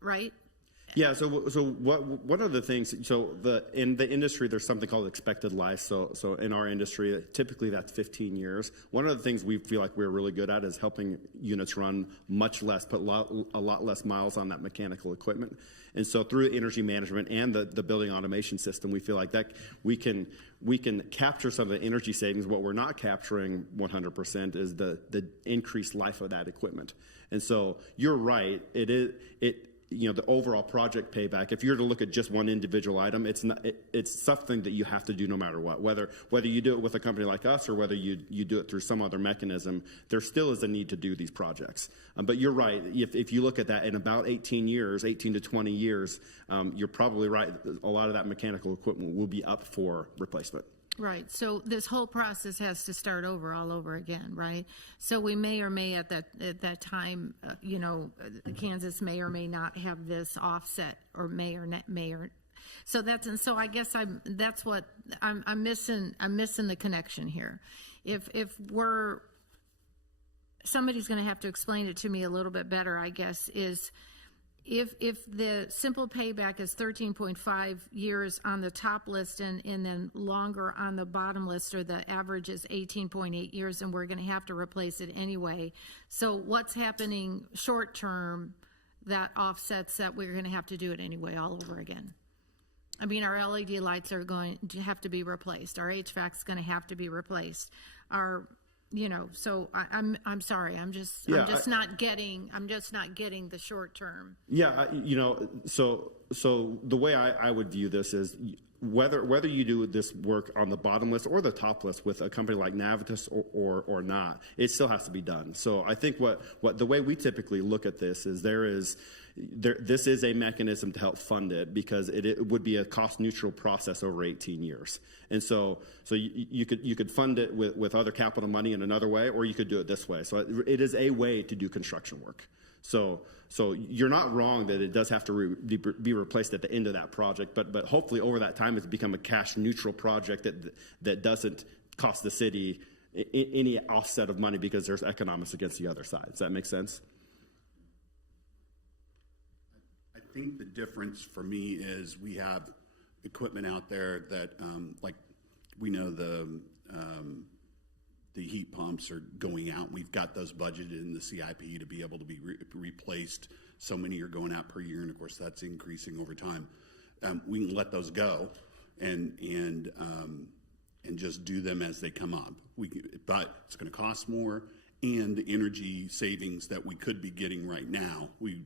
right? Yeah. So what are the things? So in the industry, there's something called expected life. So in our industry, typically that's 15 years. One of the things we feel like we're really good at is helping units run much less, put a lot less miles on that mechanical equipment. And so through energy management and the building automation system, we feel like that we can capture some of the energy savings. What we're not capturing 100% is the increased life of that equipment. And so you're right. The overall project payback, if you're to look at just one individual item, it's something that you have to do no matter what. Whether you do it with a company like us or whether you do it through some other mechanism, there still is a need to do these projects. But you're right. If you look at that in about 18 to 20 years, you're probably right. A lot of that mechanical equipment will be up for replacement. Right. So this whole process has to start over all over again, right? So we may or may at that time, Kansas may or may not have this offset, or may or. So I guess I'm missing the connection here. If somebody's going to have to explain it to me a little bit better, I guess, is if the simple payback is 13.5 years on the top list and then longer on the bottom list, or the average is 18.8 years, and we're going to have to replace it anyway. So what's happening short term that offsets that we're going to have to do it anyway all over again? I mean, our LED lights are going to have to be replaced. Our HVAC's going to have to be replaced. So I'm sorry. I'm just not getting the short term. Yeah. So the way I would view this is whether you do this work on the bottom list or the top list with a company like Navitas or not, it still has to be done. So I think what the way we typically look at this is this is a mechanism to help fund it, because it would be a cost neutral process over 18 years. And so you could fund it with other capital money in another way, or you could do it this way. So it is a way to do construction work. So you're not wrong that it does have to be replaced at the end of that project, but hopefully over that time it's become a cash neutral project that doesn't cost the city any offset of money, because there's economics against the other side. Does that make sense? I think the difference for me is we have equipment out there that, like we know the heat pumps are going out. We've got those budgeted in the CIP to be able to be replaced. So many are going out per year, and of course that's increasing over time. We can let those go and just do them as they come up. But it's going to cost more, and the energy savings that we could be getting right now. We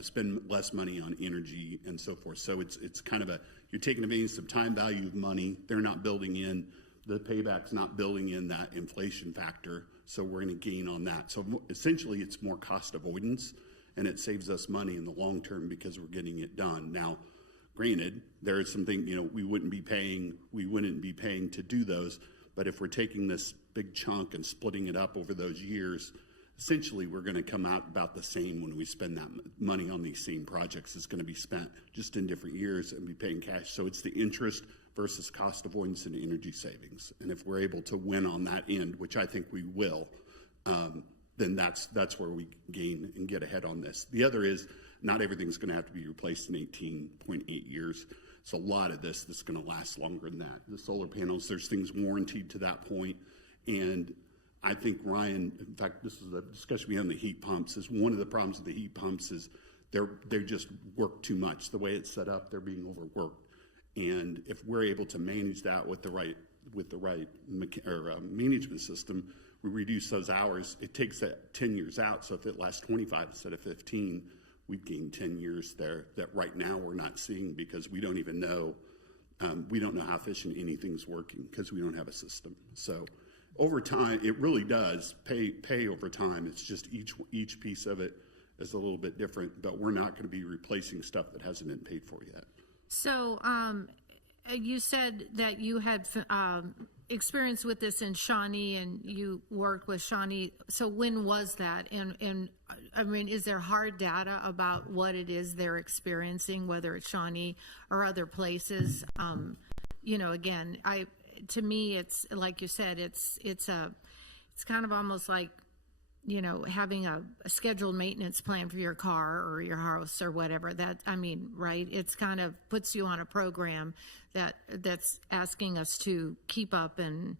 spend less money on energy and so forth. So it's kind of you're taking advantage of time value of money. They're not building in, the payback's not building in that inflation factor. So we're going to gain on that. So essentially it's more cost avoidance, and it saves us money in the long term because we're getting it done. Now, granted, there is something, we wouldn't be paying to do those, but if we're taking this big chunk and splitting it up over those years, essentially we're going to come out about the same when we spend that money on these same projects. It's going to be spent just in different years and be paying cash. So it's the interest versus cost avoidance and energy savings. And if we're able to win on that end, which I think we will, then that's where we gain and get ahead on this. The other is not everything's going to have to be replaced in 18.8 years. So a lot of this that's going to last longer than that. The solar panels, there's things warranted to that point. And I think Ryan, in fact, this is a discussion we had on the heat pumps, is one of the problems with the heat pumps is they just work too much. The way it's set up, they're being overworked. And if we're able to manage that with the right management system, we reduce those hours. It takes that 10 years out. So if it lasts 25 instead of 15, we've gained 10 years there that right now we're not seeing because we don't even know. We don't know how efficient anything's working because we don't have a system. So over time, it really does pay over time. It's just each piece of it is a little bit different, but we're not going to be replacing stuff that hasn't been paid for yet. So you said that you had experience with this in Shawnee and you worked with Shawnee. So when was that? And I mean, is there hard data about what it is they're experiencing, whether it's Shawnee or other places? Again, to me, it's like you said, it's kind of almost like, having a scheduled maintenance plan for your car or your house or whatever. Right? It's kind of puts you on a program that's asking us to keep up and,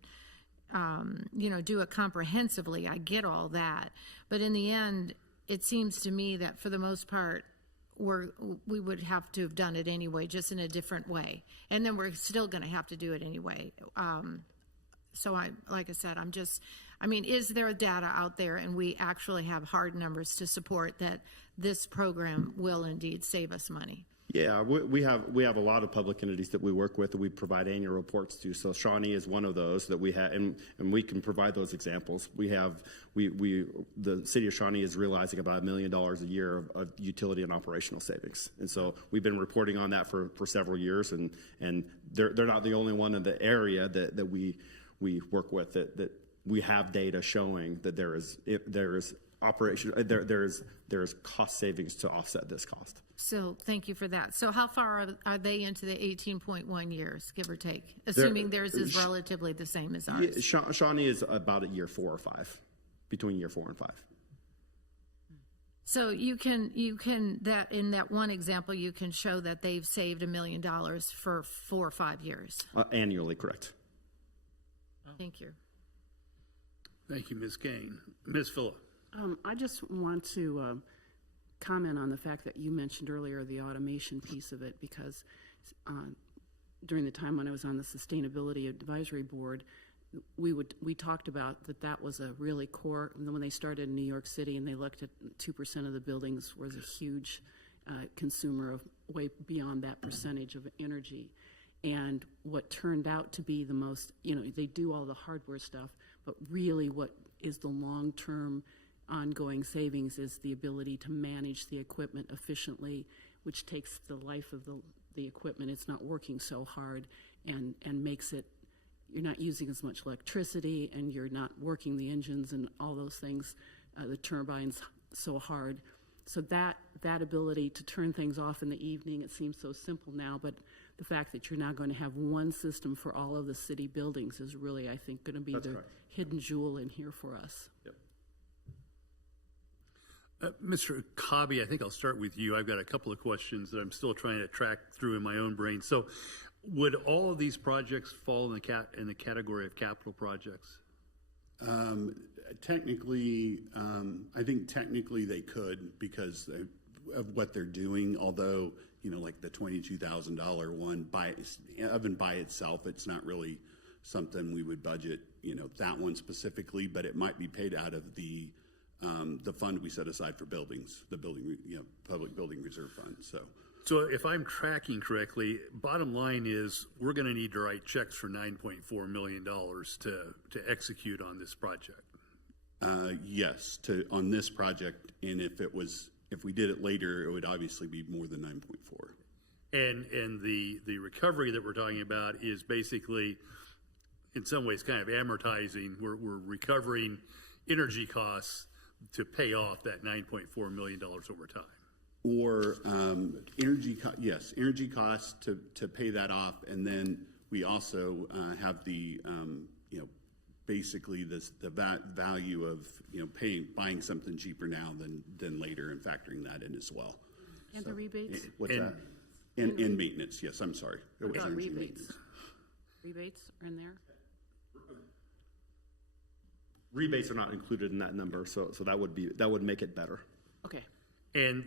do it comprehensively. I get all that. But in the end, it seems to me that for the most part, we would have to have done it anyway, just in a different way. And then we're still going to have to do it anyway. So like I said, is there data out there and we actually have hard numbers to support that this program will indeed save us money? Yeah, we have a lot of public entities that we work with that we provide annual reports to. So Shawnee is one of those that we have, and we can provide those examples. The city of Shawnee is realizing about $1 million a year of utility and operational savings, and so we've been reporting on that for several years, and they're not the only one in the area that we work with that we have data showing that there is cost savings to offset this cost. So thank you for that. So how far are they into the 18.1 years, give or take, assuming theirs is relatively the same as ours? Yeah, Shawnee is about at year 4 or 5, between year 4 and 5. So you can that in that one example, you can show that they've saved $1 million for 4 or 5 years. Annually, correct. Thank you. Thank you, Ms. Kane. Ms. Phillip. I just want to comment on the fact that you mentioned earlier the automation piece of it, because during the time when I was on the Sustainability Advisory Board, we talked about that was a really core. When they started in New York City and they looked at 2% of the buildings was a huge consumer of way beyond that percentage of energy. And what turned out to be the most, they do all the hardware stuff, but really what is the long-term ongoing savings is the ability to manage the equipment efficiently, which takes the life of the equipment. It's not working so hard and makes it, you're not using as much electricity and you're not working the engines and all those things, the turbines so hard. So that ability to turn things off in the evening, it seems so simple now, but the fact that you're now going to have one system for all of the city buildings is really, I think, going to be the hidden jewel in here for us. Yep. Mr. Cobby, I think I'll start with you. I've got a couple of questions that I'm still trying to track through in my own brain. So would all of these projects fall in the category of capital projects? Technically, I think technically they could because of what they're doing, although, like the $22,000 one, by itself, it's not really something we would budget that one specifically, but it might be paid out of the fund we set aside for buildings, the public building reserve fund. So if I'm tracking correctly, bottom line is we're going to need to write checks for $9.4 million to execute on this project. Yes, on this project, and if we did it later, it would obviously be more than 9.4. And the recovery that we're talking about is basically, in some ways, kind of amortizing. We're recovering energy costs to pay off that $9.4 million over time. Or energy costs to pay that off, and then we also have the basically the value of buying something cheaper now than later, and factoring that in as well. And the rebates? What's that? And maintenance. Yes, I'm sorry. What about rebates? Rebates are in there? Rebates are not included in that number, so that would make it better. Okay. And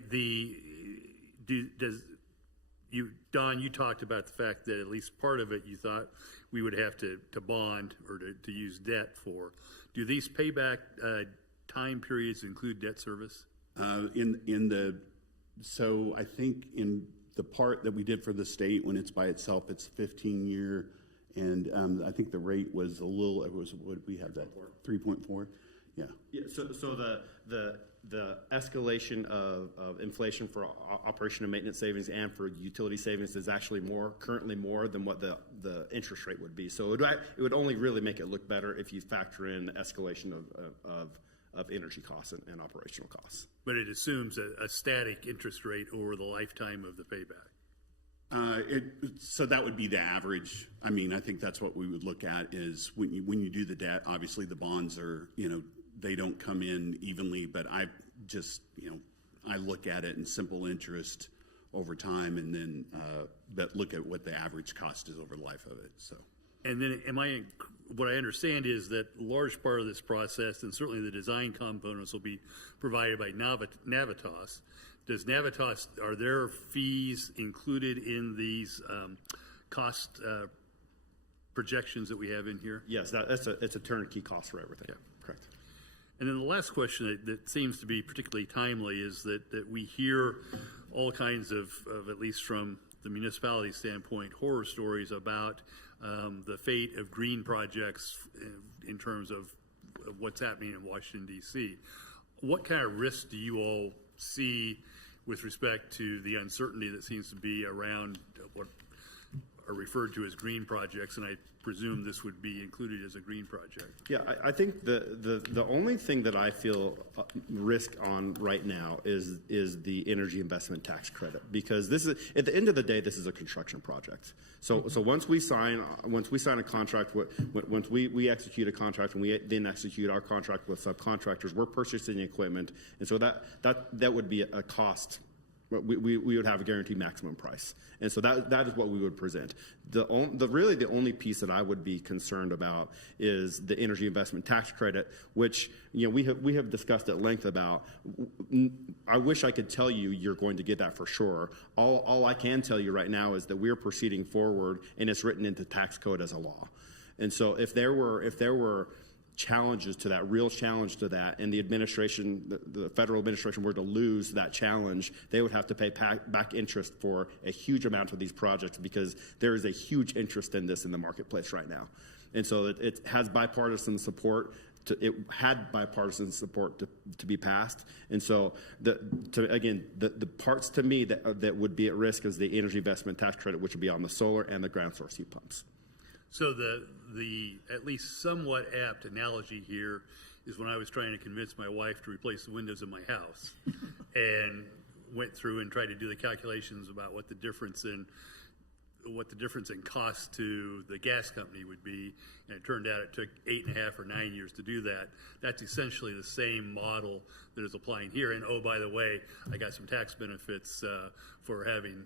Don, you talked about the fact that at least part of it you thought we would have to bond or to use debt for. Do these payback time periods include debt service? So I think in the part that we did for the state, when it's by itself, it's 15-year, and I think the rate was what did we have that? 3.4. Yeah. Yeah. So the escalation of inflation for operation and maintenance savings and for utility savings is actually currently more than what the interest rate would be. So it would only really make it look better if you factor in the escalation of energy costs and operational costs. But it assumes a static interest rate over the lifetime of the payback. So that would be the average. I mean, I think that's what we would look at is when you do the debt, obviously the bonds are, they don't come in evenly, but I just, I look at it in simple interest over time, and then look at what the average cost is over the life of it. So. And then what I understand is that a large part of this process, and certainly the design components, will be provided by Navitas. Does Navitas, are there fees included in these cost projections that we have in here? Yes, it's a turnkey cost for everything. Yeah. Correct. And then the last question that seems to be particularly timely is that we hear all kinds of, at least from the municipality standpoint, horror stories about the fate of green projects in terms of what's happening in Washington, D.C. What kind of risk do you all see with respect to the uncertainty that seems to be around what are referred to as green projects? And I presume this would be included as a green project. Yeah, I think the only thing that I feel risk on right now is the energy investment tax credit, because this is, at the end of the day, this is a construction project. So once we sign a contract, once we execute a contract, and we then execute our contract with subcontractors, we're purchasing equipment, and so that would be a cost. We would have a guaranteed maximum price, and so that is what we would present. Really the only piece that I would be concerned about is the energy investment tax credit, which we have discussed at length about. I wish I could tell you you're going to get that for sure. All I can tell you right now is that we're proceeding forward, and it's written into tax code as a law. And so if there were challenges to that, real challenge to that, and the federal administration were to lose that challenge, they would have to pay back interest for a huge amount of these projects, because there is a huge interest in this in the marketplace right now. And so it has bipartisan support. It had bipartisan support to be passed. And so the parts to me that would be at risk is the energy investment tax credit, which would be on the solar and the ground source heat pumps. So the at least somewhat apt analogy here is when I was trying to convince my wife to replace the windows in my house, and went through and tried to do the calculations about what the difference in cost to the gas company would be, and it turned out it took 8.5 or 9 years to do that. That's essentially the same model that is applying here. And oh, by the way, I got some tax benefits for having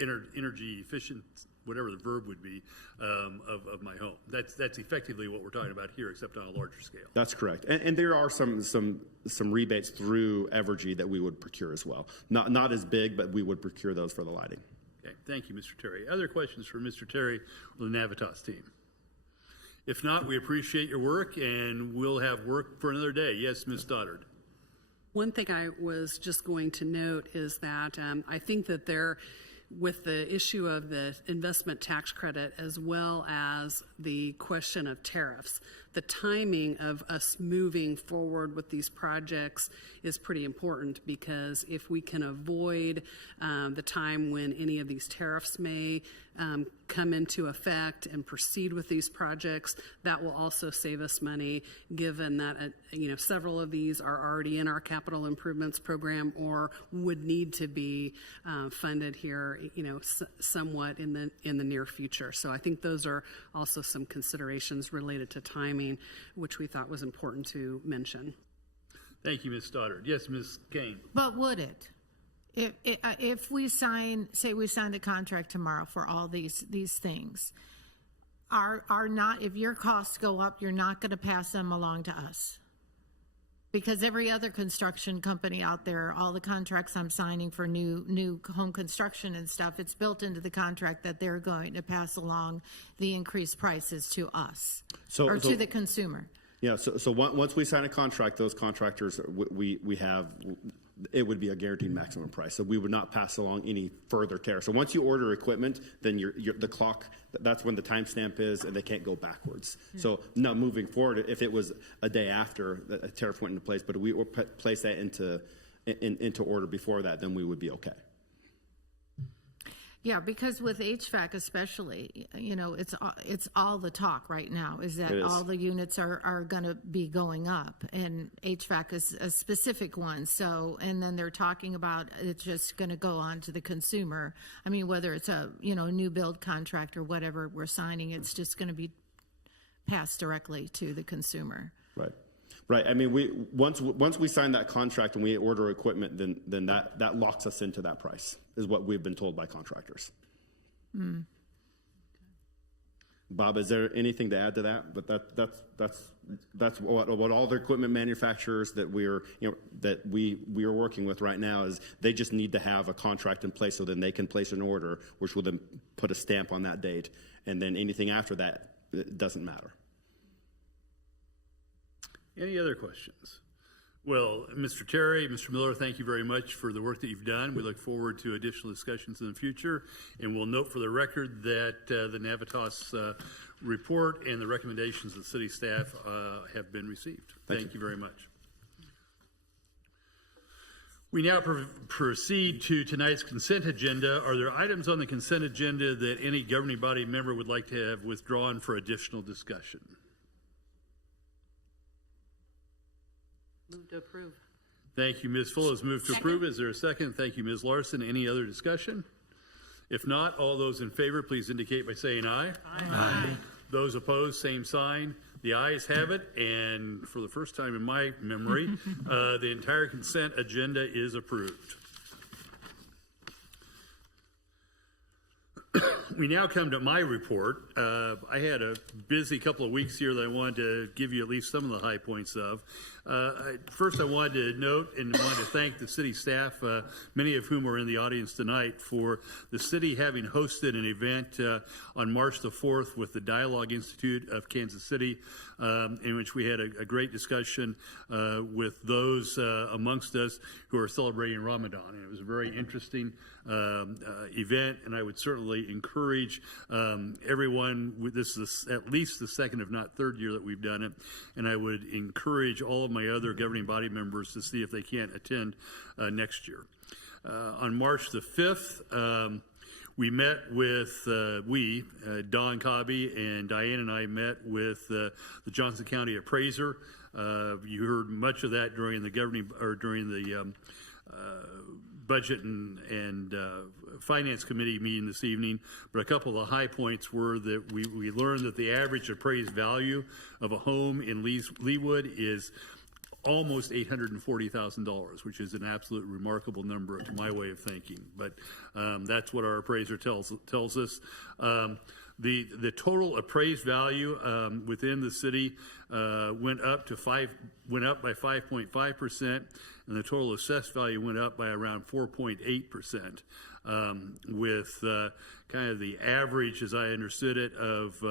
energy efficient, whatever the verb would be, of my home. That's effectively what we're talking about here, except on a larger scale. That's correct. And there are some rebates through Evergy that we would procure as well. Not as big, but we would procure those for the lighting. Okay, thank you, Mr. Terry. Other questions for Mr. Terry or the Navitas team? If not, we appreciate your work, and we'll have work for another day. Yes, Ms. Stoddard. One thing I was just going to note is that I think that with the issue of the investment tax credit as well as the question of tariffs, the timing of us moving forward with these projects is pretty important, because if we can avoid the time when any of these tariffs may come into effect and proceed with these projects, that will also save us money, given that several of these are already in our capital improvements program or would need to be funded here, somewhat in the near future. So I think those are also some considerations related to timing, which we thought was important to mention. Thank you, Ms. Stoddard. Yes, Ms. Kane. But would it? If we sign the contract tomorrow for all these things, are not, if your costs go up, you're not going to pass them along to us? Because every other construction company out there, all the contracts I'm signing for new home construction and stuff, it's built into the contract that they're going to pass along the increased prices to us or to the consumer. Yeah, so once we sign a contract, those contractors, we have, it would be a guaranteed maximum price. So we would not pass along any further tariff. So once you order equipment, then the clock, that's when the timestamp is, and they can't go backwards. So now moving forward, if it was a day after a tariff went into place, but we place that into order before that, then we would be okay. Yeah, because with HVAC especially, it's all the talk right now is that all the units are going to be going up, and HVAC is a specific one. So, and then they're talking about it's just going to go on to the consumer. I mean, whether it's a new build contract or whatever we're signing, it's just going to be passed directly to the consumer. Right. I mean, once we sign that contract and we order equipment, then that locks us into that price, is what we've been told by contractors. Bob, is there anything to add to that? But that's what all the equipment manufacturers that we are working with right now is they just need to have a contract in place so then they can place an order, which will then put a stamp on that date, and then anything after that, it doesn't matter. Any other questions? Well, Mr. Terry, Mr. Miller, thank you very much for the work that you've done. We look forward to additional discussions in the future, and we'll note for the record that the Navitas report and the recommendations of the city staff have been received. Thank you very much. We now proceed to tonight's consent agenda. Are there items on the consent agenda that any governing body member would like to have withdrawn for additional discussion? Move to approve. Thank you, Ms. Fuller. Move to approve. Is there a second? Thank you, Ms. Larson. Any other discussion? If not, all those in favor, please indicate by saying aye. Aye. Those opposed, same sign. The ayes have it, and for the first time in my memory, the entire consent agenda is approved. We now come to my report. I had a busy couple of weeks here that I wanted to give you at least some of the high points of. First, I wanted to note and wanted to thank the city staff, many of whom are in the audience tonight, for the city having hosted an event on March the 4th with the Dialogue Institute of Kansas City, in which we had a great discussion with those amongst us who are celebrating Ramadan. And it was a very interesting event, and I would certainly encourage everyone. This is at least the second, if not third year that we've done it, and I would encourage all of my other governing body members to see if they can't attend next year. On March the 5th, we met with, Don Cobby and Diane and I met with the Johnson County appraiser. You heard much of that during the during the Budget and Finance Committee meeting this evening, but a couple of the high points were that we learned that the average appraised value of a home in Leawood is almost $840,000, which is an absolute remarkable number to my way of thinking. But that's what our appraiser tells us. The total appraised value within the city went up by 5.5%, and the total assessed value went up by around 4.8%, with kind of the average, as I understood it, of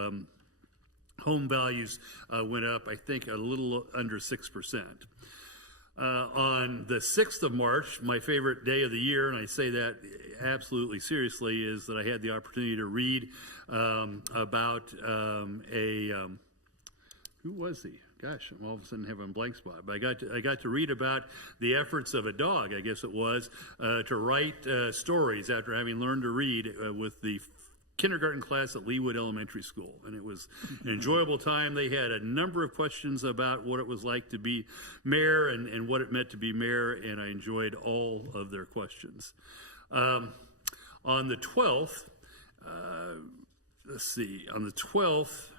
home values went up, I think, a little under 6%. On the 6th of March, my favorite day of the year, and I say that absolutely seriously, is that I had the opportunity to read about who was he? Gosh, I'm all of a sudden having a blank spot. But I got to read about the efforts of a dog, I guess it was, to write stories after having learned to read with the kindergarten class at Leawood Elementary School. And it was an enjoyable time. They had a number of questions about what it was like to be mayor and what it meant to be mayor, and I enjoyed all of their questions. On the 12th, on the 12th,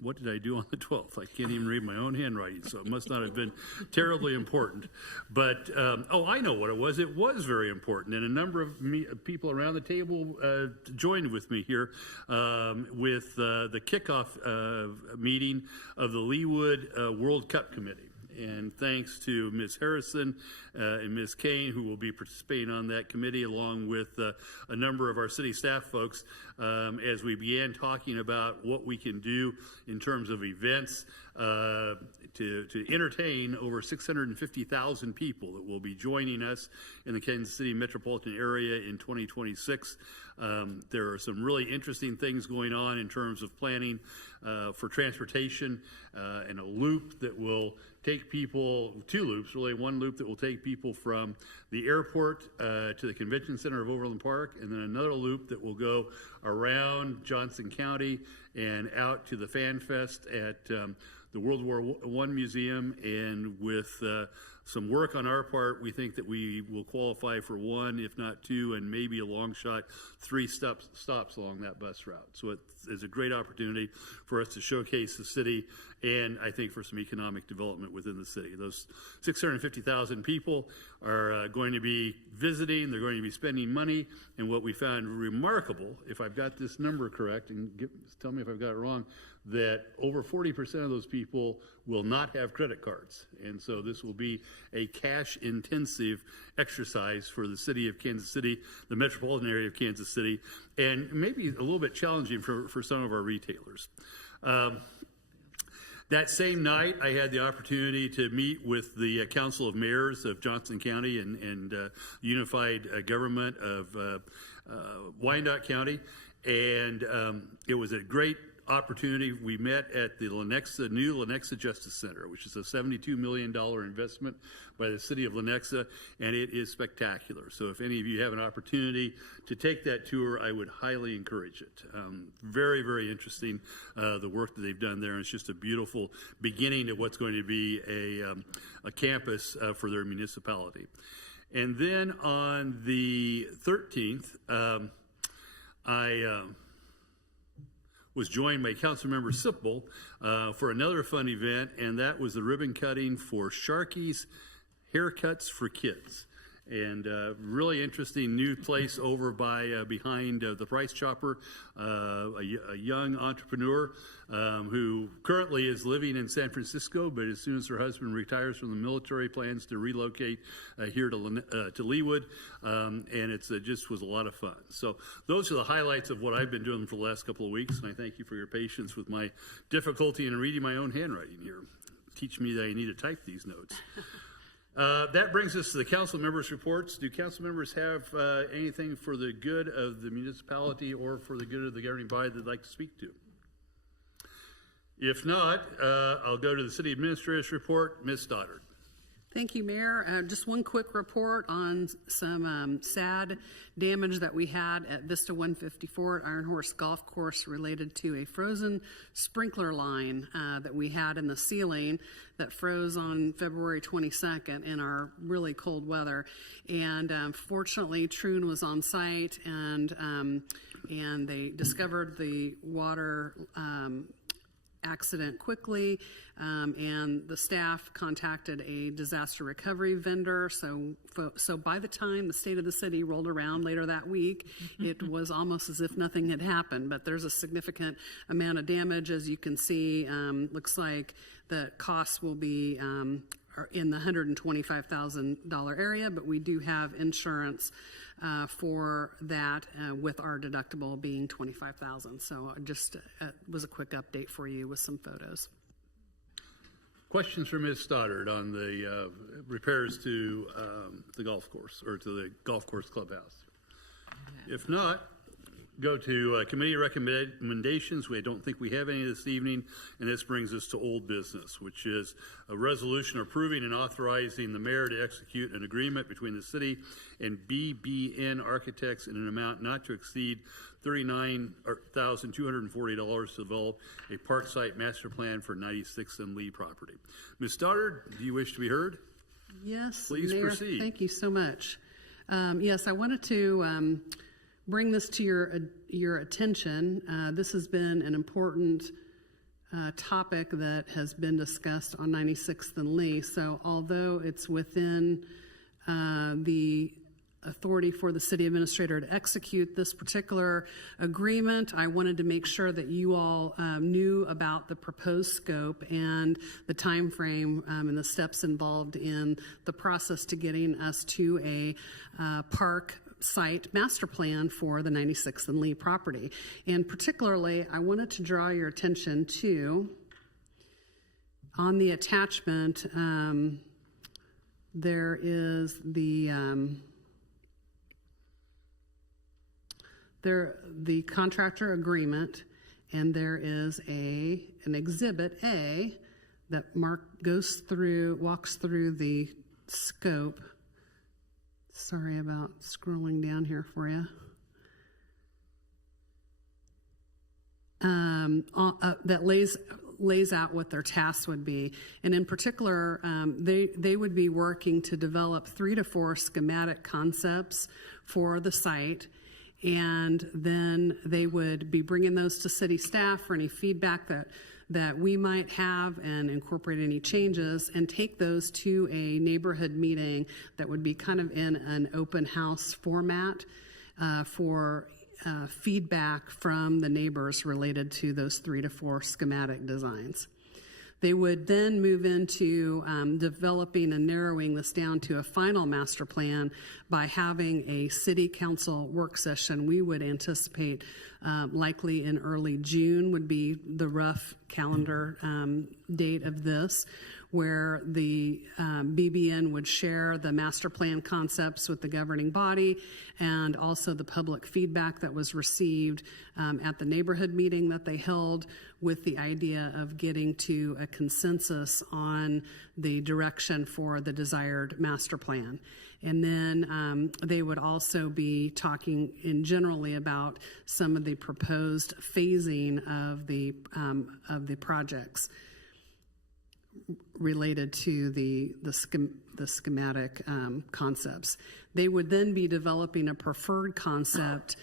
what did I do on the 12th? I can't even read my own handwriting, so it must not have been terribly important. But, I know what it was. It was very important, and a number of people around the table joined with me here with the kickoff meeting of the Leawood World Cup Committee. And thanks to Ms. Harrison and Ms. Kane, who will be participating on that committee, along with a number of our city staff folks, as we began talking about what we can do in terms of events to entertain over 650,000 people that will be joining us in the Kansas City metropolitan area in 2026. There are some really interesting things going on in terms of planning for transportation and a loop that will take people, 2 loops really, one loop that will take people from the airport to the Convention Center of Overland Park, and then another loop that will go around Johnson County and out to the Fan Fest at the World War I Museum. And with some work on our part, we think that we will qualify for 1, if not 2, and maybe a long shot 3 stops along that bus route. So it is a great opportunity for us to showcase the city, and I think for some economic development within the city. Those 650,000 people are going to be visiting, they're going to be spending money, and what we found remarkable, if I've got this number correct, and tell me if I've got it wrong, that over 40% of those people will not have credit cards. And so this will be a cash-intensive exercise for the city of Kansas City, the metropolitan area of Kansas City, and maybe a little bit challenging for some of our retailers. That same night, I had the opportunity to meet with the Council of Mayors of Johnson County and Unified Government of Wyandotte County, and it was a great opportunity. We met at the new Lenexa Justice Center, which is a $72 million investment by the city of Lenexa, and it is spectacular. So if any of you have an opportunity to take that tour, I would highly encourage it. Very, very interesting, the work that they've done there, and it's just a beautiful beginning to what's going to be a campus for their municipality. And then on the 13th, I was joined by Councilmember Sipple for another fun event, and that was the ribbon cutting for Sharky's Haircuts for Kids. And really interesting new place over by behind the Price Chopper, a young entrepreneur who currently is living in San Francisco, but as soon as her husband retires from the military, plans to relocate here to Leawood, and it's just was a lot of fun. So those are the highlights of what I've been doing for the last couple of weeks, and I thank you for your patience with my difficulty in reading my own handwriting here. Teach me that I need to type these notes. That brings us to the council members' reports. Do council members have anything for the good of the municipality or for the good of the governing body they'd like to speak to? If not, I'll go to the city administrator's report. Ms. Stoddard. Thank you, Mayor. Just one quick report on some sad damage that we had at Vista 154 at Iron Horse Golf Course related to a frozen sprinkler line that we had in the ceiling that froze on February 22nd in our really cold weather. And fortunately, Troon was on site, and they discovered the water accident quickly, and the staff contacted a disaster recovery vendor. So by the time the state of the city rolled around later that week, it was almost as if nothing had happened. But there's a significant amount of damage, as you can see. Looks like the costs will be are in the $125,000 area, but we do have insurance for that with our deductible being $25,000. So just was a quick update for you with some photos. Questions for Ms. Stoddard on the repairs to the golf course or to the golf course clubhouse? If not, go to committee recommendations. We don't think we have any this evening, and this brings us to old business, which is a resolution approving and authorizing the mayor to execute an agreement between the city and BBN Architects in an amount not to exceed $39,240 to develop a parksite master plan for 96th and Lee property. Ms. Stoddard, do you wish to be heard? Yes, Please Mayor, proceed. Thank you so much. Yes, I wanted to bring this to your attention. This has been an important topic that has been discussed on 96th and Lee. So although it's within the authority for the city administrator to execute this particular agreement, I wanted to make sure that you all knew about the proposed scope and the time frame and the steps involved in the process to getting us to a park site master plan for the 96th and Lee property. And particularly, I wanted to draw your attention to, on the attachment, there is the contractor agreement, and there is an exhibit A that walks through the scope. Sorry about scrolling down here for you. That lays out what their tasks would be. And in particular, they would be working to develop 3 to 4 schematic concepts for the site. And then they would be bringing those to city staff for any feedback that we might have and incorporate any changes and take those to a neighborhood meeting that would be kind of in an open house format for feedback from the neighbors related to those 3 to 4 schematic designs. They would then move into developing and narrowing this down to a final master plan by having a city council work session. We would anticipate likely in early June would be the rough calendar date of this, where the BBN would share the master plan concepts with the governing body and also the public feedback that was received at the neighborhood meeting that they held, with the idea of getting to a consensus on the direction for the desired master plan. And then they would also be talking generally about some of the proposed phasing of the projects related to the schematic concepts. They would then be developing a preferred concept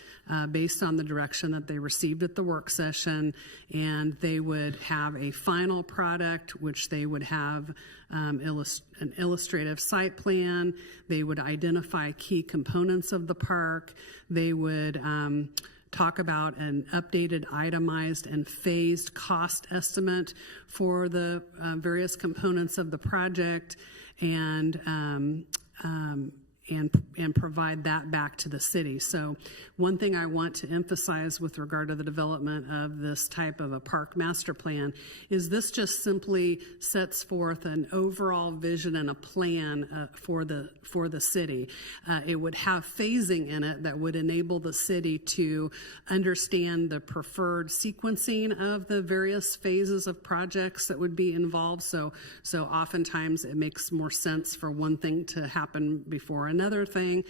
based on the direction that they received at the work session, and they would have a final product, which they would have an illustrative site plan. They would identify key components of the park. They would talk about an updated, itemized, and phased cost estimate for the various components of the project, and provide that back to the city. So one thing I want to emphasize with regard to the development of this type of a park master plan is this just simply sets forth an overall vision and a plan for the city. It would have phasing in it that would enable the city to understand the preferred sequencing of the various phases of projects that would be involved. So oftentimes it makes more sense for one thing to happen before another thing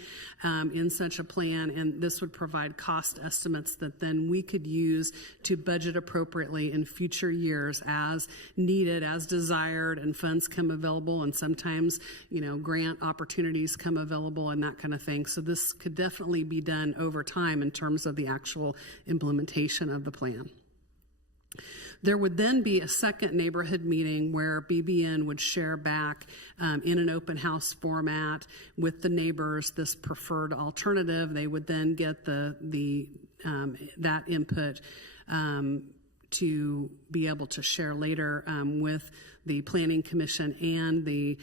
in such a plan, and this would provide cost estimates that then we could use to budget appropriately in future years as needed, as desired, and funds come available, and sometimes, grant opportunities come available and that kind of thing. So this could definitely be done over time in terms of the actual implementation of the plan. There would then be a second neighborhood meeting where BBN would share back in an open house format with the neighbors this preferred alternative. They would then get that input to be able to share later with the Planning Commission and the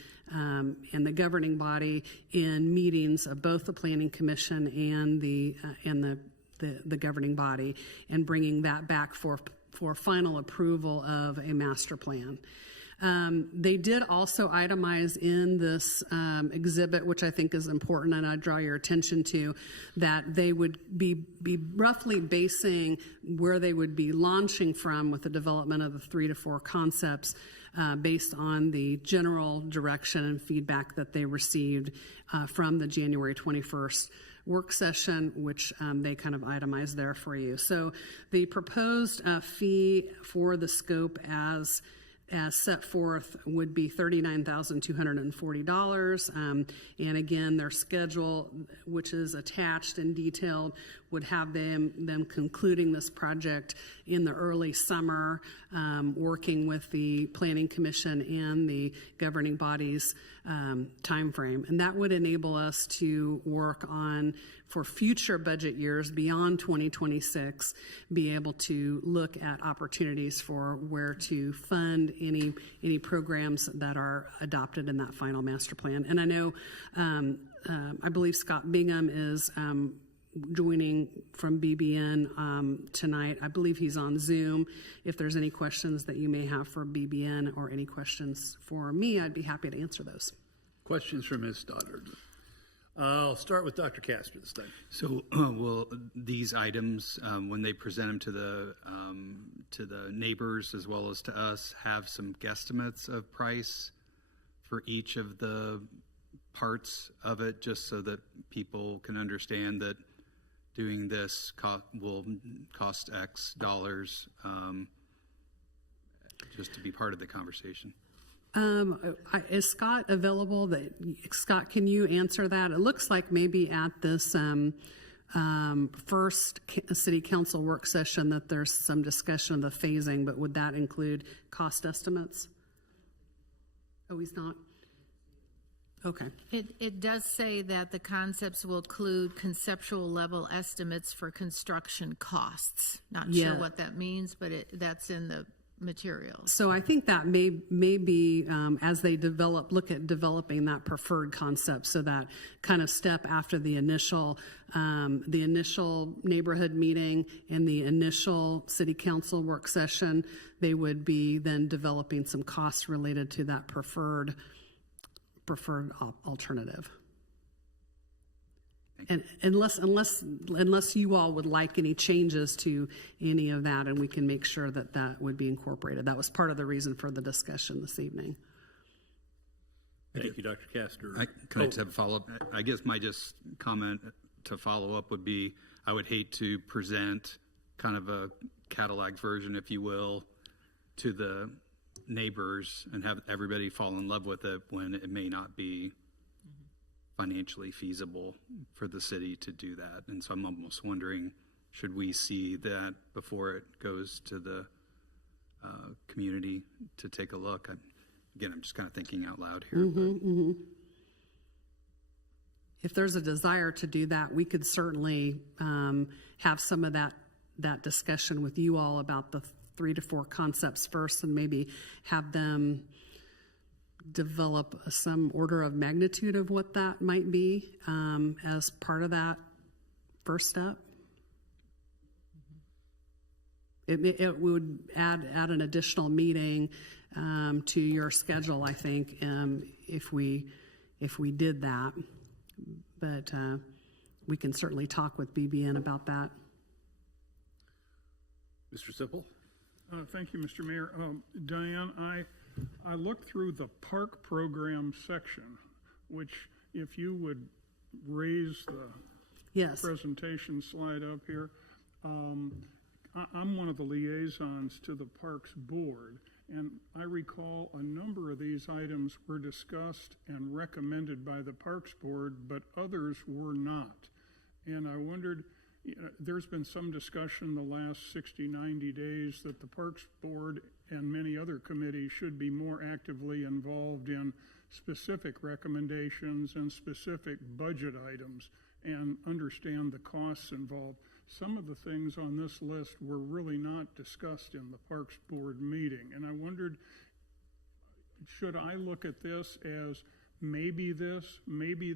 governing body in meetings of both the Planning Commission and the governing body, and bringing that back for final approval of a master plan. They did also itemize in this exhibit, which I think is important, and I draw your attention to, that they would be roughly basing where they would be launching from with the development of the 3 to 4 concepts based on the general direction and feedback that they received from the January 21st work session, which they kind of itemized there for you. So the proposed fee for the scope as set forth would be $39,240. And again, their schedule, which is attached and detailed, would have them concluding this project in the early summer, working with the Planning Commission and the governing body's timeframe. And that would enable us to work on, for future budget years beyond 2026, be able to look at opportunities for where to fund any programs that are adopted in that final master plan. And I know, I believe Scott Bingham is joining from BBN tonight. I believe he's on Zoom. If there's any questions that you may have for BBN or any questions for me, I'd be happy to answer those. Questions from Ms. Stoddard? I'll start with Dr. Castor this time. So will these items, when they present them to the neighbors as well as to us, have some guesstimates of price for each of the parts of it, just so that people can understand that doing this will cost X dollars, just to be part of the conversation? Is Scott available? Scott, can you answer that? It looks like maybe at this first city council work session that there's some discussion of the phasing, but would that include cost estimates? Oh, he's not? Okay. It does say that the concepts will include conceptual level estimates for construction costs. Not sure what that means, but that's in the materials. So I think that may be as they look at developing that preferred concept, so that kind of step after the initial neighborhood meeting and the initial city council work session, they would be then developing some costs related to that preferred alternative. And unless you all would like any changes to any of that, and we can make sure that that would be incorporated. That was part of the reason for the discussion this evening. Thank you, Dr. Castor. Can I just have a follow-up? I guess my just comment to follow up would be, I would hate to present kind of a Cadillac version, if you will, to the neighbors and have everybody fall in love with it when it may not be financially feasible for the city to do that. And so I'm almost wondering, should we see that before it goes to the community to take a look? I'm just kind of thinking out loud here. If there's a desire to do that, we could certainly have some of that discussion with you all about the 3 to 4 concepts first, and maybe have them develop some order of magnitude of what that might be as part of that first step. It would add an additional meeting to your schedule, I think, if we did that. But we can certainly talk with BBN about that. Mr. Sipple? Thank you, Mr. Mayor. Diane, I looked through the park program section, which, if you would raise the presentation slide up here, I'm one of the liaisons to the Parks Board, and I recall a number of these items were discussed and recommended by the Parks Board, but others were not. And I wondered, there's been some discussion the last 60, 90 days that the Parks Board and many other committees should be more actively involved in specific recommendations and specific budget items and understand the costs involved. some of the things on this list were really not discussed in the Parks Board meeting. And I wondered, should I look at this as maybe this, and maybe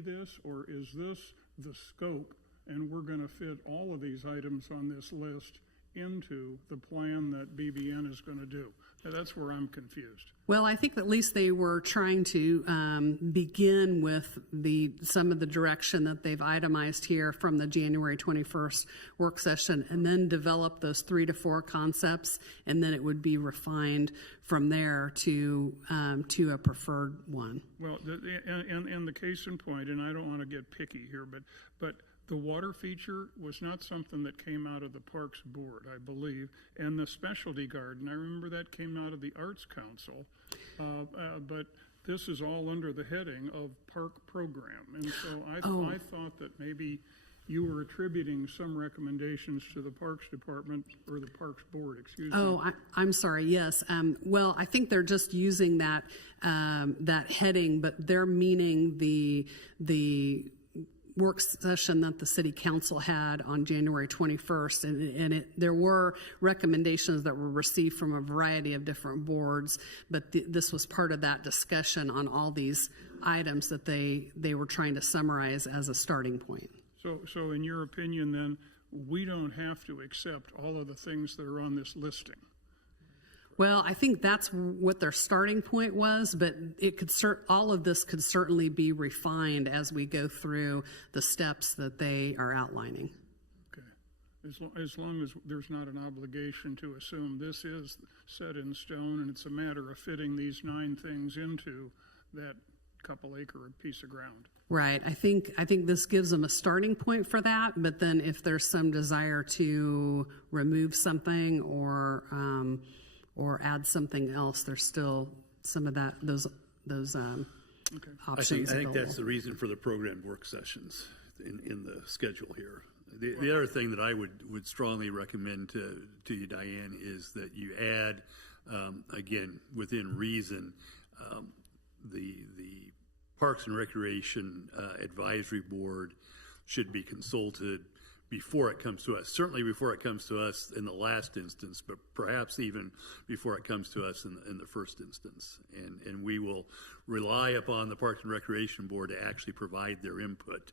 this, or is this the scope and we're going to fit all of these items on this list into the plan that BBN is going to do? Now, that's where I'm confused. Well, I think at least they were trying to begin with some of the direction that they've itemized here from the January 21st work session, and then develop those 3 to 4 concepts, and then it would be refined from there to a preferred one. Well, and the case in point, and I don't want to get picky here, but the water feature was not something that came out of the Parks Board, I believe, and the specialty garden, I remember that came out of the Arts Council, but this is all under the heading of Park Program, and so I thought that maybe you were attributing some recommendations to the Parks Department, or the Parks Board, excuse me. Oh, I'm sorry, yes. Well, I think they're just using that heading, but they're meaning the work session that the City Council had on January 21st, and there were recommendations that were received from a variety of different boards, but this was part of that discussion on all these items that they were trying to summarize as a starting point. So in your opinion, then, we don't have to accept all of the things that are on this listing? Well, I think that's what their starting point was, but it could all of this could certainly be refined as we go through the steps that they are outlining. Okay. As long as there's not an obligation to assume this is set in stone and it's a matter of fitting these 9 things into that couple acre piece of ground. Right. I think this gives them a starting point for that, but then if there's some desire to remove something or add something else, there's still some of those options. I think that's the reason for the programmed work sessions in the schedule here. The other thing that I would strongly recommend to you, Diane, is that you add, again, within reason, the Parks and Recreation Advisory Board should be consulted before it comes to us. Certainly before it comes to us in the last instance, but perhaps even before it comes to us in the first instance. And we will rely upon the Parks and Recreation Board to actually provide their input.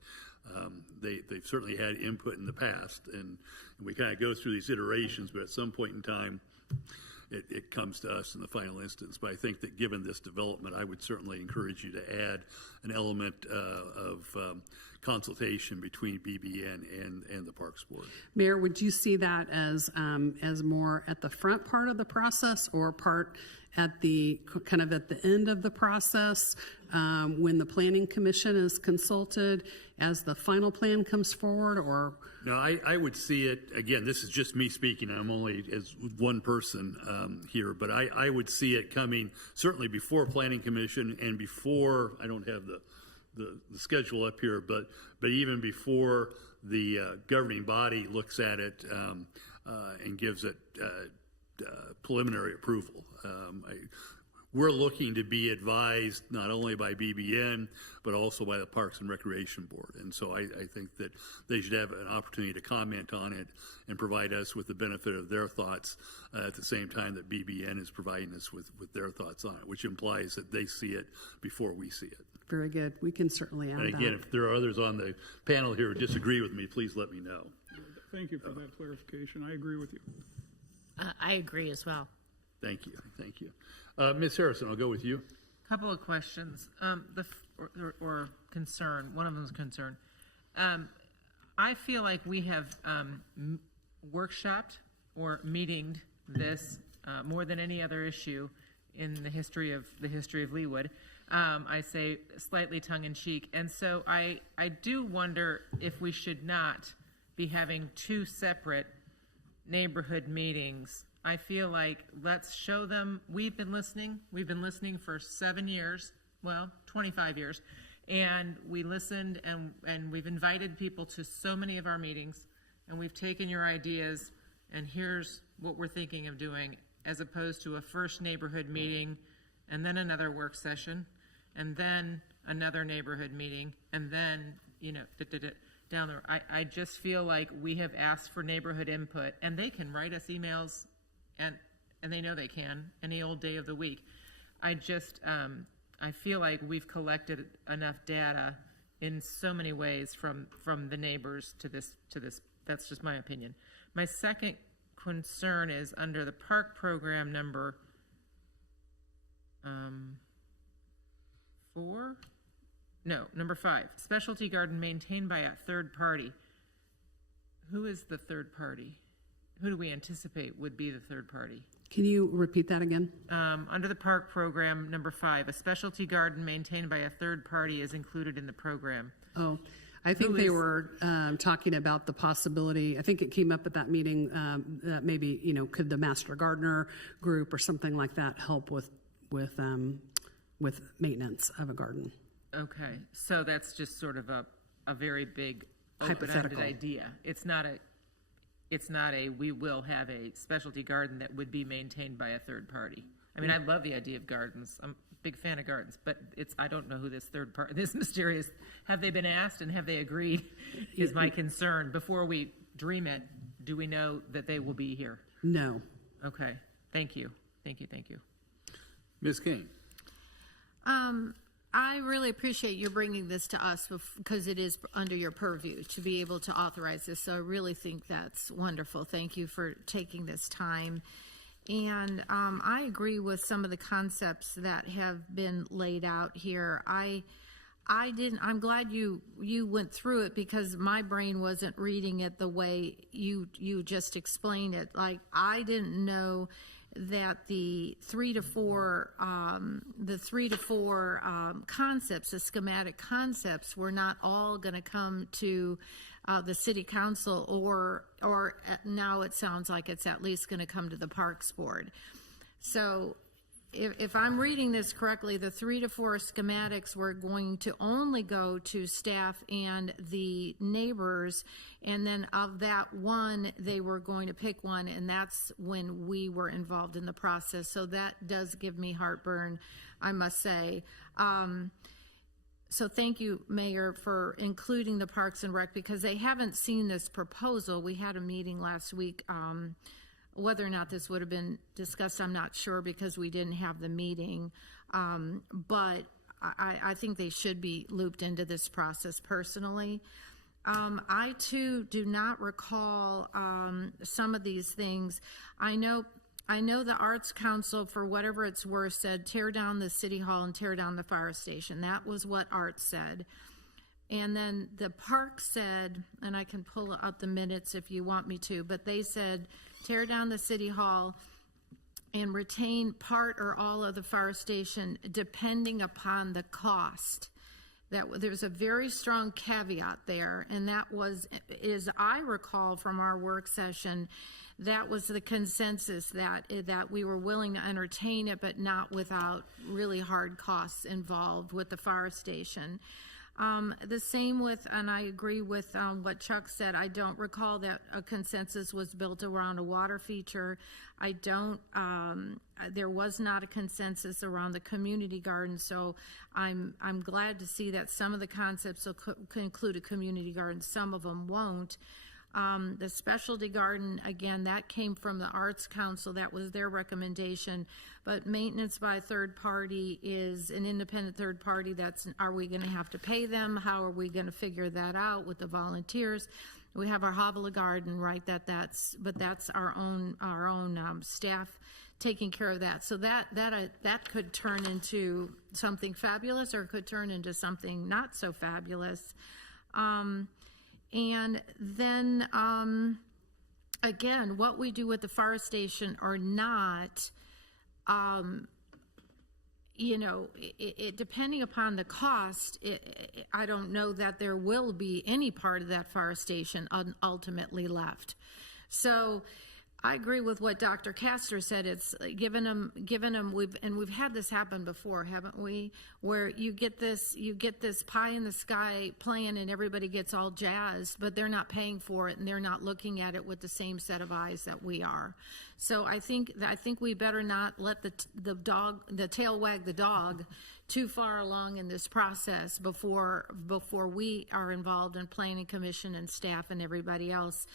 They've certainly had input in the past, and we kind of go through these iterations, but at some point in time, it comes to us in the final instance. But I think that given this development, I would certainly encourage you to add an element of consultation between BBN and the Parks Board. Mayor, would you see that as more at the front part of the process, or part at the kind of at the end of the process when the Planning Commission is consulted as the final plan comes forward? Or no, I would see it, again, this is just me speaking, I'm only as one person here, but I would see it coming certainly before Planning Commission and before, I don't have the schedule up here, but even before the governing body looks at it and gives it preliminary approval. We're looking to be advised not only by BBN, but also by the Parks and Recreation Board. And so I think that they should have an opportunity to comment on it and provide us with the benefit of their thoughts at the same time that BBN is providing us with their thoughts on it, which implies that they see it before we see it. Very good. We can certainly add that. And again, if there are others on the panel here who disagree with me, please let me know. Thank you for that clarification. I agree with you. I agree as well. Thank you. Thank you. Ms. Harrison, I'll go with you. Couple of questions, or concern. One of them is concern. I feel like we have workshopped or meetinged this more than any other issue in the history of Leawood. I say slightly tongue-in-cheek, and so I do wonder if we should not be having 2 separate neighborhood meetings. I feel like let's show them we've been listening for 7 years, well, 25 years, and we listened and we've invited people to so many of our meetings, and we've taken your ideas, and here's what we're thinking of doing, as opposed to a first neighborhood meeting and then another work session and then another neighborhood meeting and then down there. I just feel like we have asked for neighborhood input, and they can write us emails, and they know they can any old day of the week. I just I feel like we've collected enough data in so many ways from the neighbors to this. That's just my opinion. My second concern is under the park program number 4. No, number 5. Specialty garden maintained by a third party. Who is the third party? Who do we anticipate would be the third party? Can you repeat that again? Under the park program number 5, a specialty garden maintained by a third party is included in the program. Oh, I think they were talking about the possibility. I think it came up at that meeting that maybe, could the master gardener group or something like that help with maintenance of a garden? Okay, so that's just sort of a very big Hypothetical open-ended idea. It's not a we will have a specialty garden that would be maintained by a third party. I mean, I love the idea of gardens. I'm a big fan of gardens, but I don't know who this third party, this mysterious, have they been asked and have they agreed is my concern. Before we dream it, do we know that they will be here? No. Okay, thank you. Ms. King. I really appreciate you bringing this to us because it is under your purview to be able to authorize this. So I really think that's wonderful. Thank you for taking this time. And I agree with some of the concepts that have been laid out here. I'm glad you went through it because my brain wasn't reading it the way you just explained it. Like, I didn't know that the 3 to 4 concepts, the schematic concepts, were not all going to come to the city council, or now it sounds like it's at least going to come to the Parks Board. So if I'm reading this correctly, the 3 to 4 schematics were going to only go to staff and the neighbors, and then of that one, they were going to pick one, and that's when we were involved in the process. So that does give me heartburn, I must say. So thank you, Mayor, for including the Parks and Rec, because they haven't seen this proposal. We had a meeting last week. Whether or not this would have been discussed, I'm not sure because we didn't have the meeting. But I think they should be looped into this process personally. I, too, do not recall some of these things. I know the Arts Council, for whatever it's worth, said tear down the City Hall and tear down the fire station. That was what Arts said. And then the park said, and I can pull up the minutes if you want me to, but they said tear down the City Hall and retain part or all of the fire station depending upon the cost. There's a very strong caveat there, and that was, as I recall from our work session, that was the consensus that we were willing to entertain it, but not without really hard costs involved with the fire station. The same with, and I agree with what Chuck said, I don't recall that a consensus was built around a water feature. There was not a consensus around the community garden, so I'm glad to see that some of the concepts will include a community garden, some of them won't. The specialty garden, again, that came from the Arts Council. That was their recommendation. But maintenance by a third party is an independent third party. Are we going to have to pay them? How are we going to figure that out with the volunteers? We have our Havala garden, right? That's our own staff taking care of that. So that could turn into something fabulous, or it could turn into something not so fabulous. And then, again, what we do with the fire station or not, depending upon the cost, I don't know that there will be any part of that fire station ultimately left. So I agree with what Dr. Castor said. It's given them. We've had this happen before, haven't we? Where you get this pie in the sky plan, and everybody gets all jazzed, but they're not paying for it, and they're not looking at it with the same set of eyes that we are. So I think we better not let the tail wag the dog too far along in this process before we are involved in planning commission and staff and everybody else.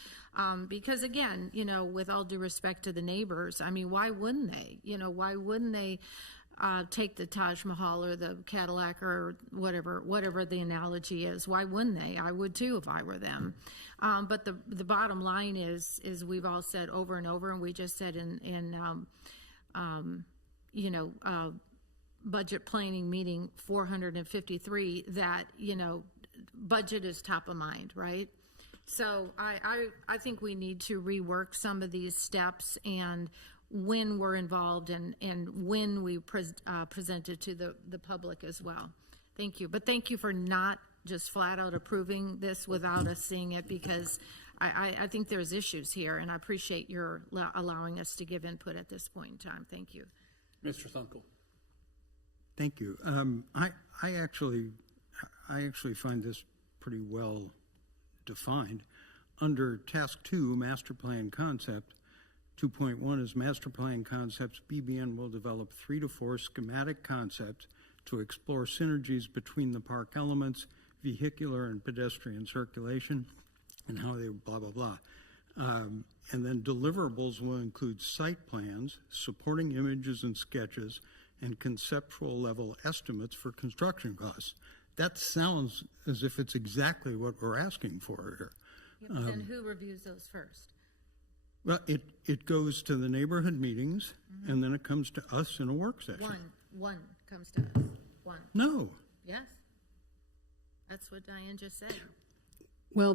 Because again, with all due respect to the neighbors, I mean, why wouldn't they? Why wouldn't they take the Taj Mahal or the Cadillac or whatever the analogy is? Why wouldn't they? I would too if I were them. But the bottom line is we've all said over and over, and we just said in budget planning meeting 453 that budget is top of mind, right? So I think we need to rework some of these steps and when we're involved and when we present it to the public as well. Thank you. But thank you for not just flat out approving this without us seeing it, because I think there's issues here, and I appreciate your allowing us to give input at this point in time. Thank you. Mr. Thunkel. Thank you. I actually find this pretty well defined. Under Task 2, Master Plan Concept, 2.1 is Master Plan Concepts. BBN will develop 3 to 4 schematic concepts to explore synergies between the park elements, vehicular and pedestrian circulation, and how they blah, blah, blah. And then deliverables will include site plans, supporting images and sketches, and conceptual level estimates for construction costs. That sounds as if it's exactly what we're asking for here. Yep, then who reviews those first? Well, it goes to the neighborhood meetings, and then it comes to us in a work session. One comes to us. One. No. Yes. That's what Diane just said. Well,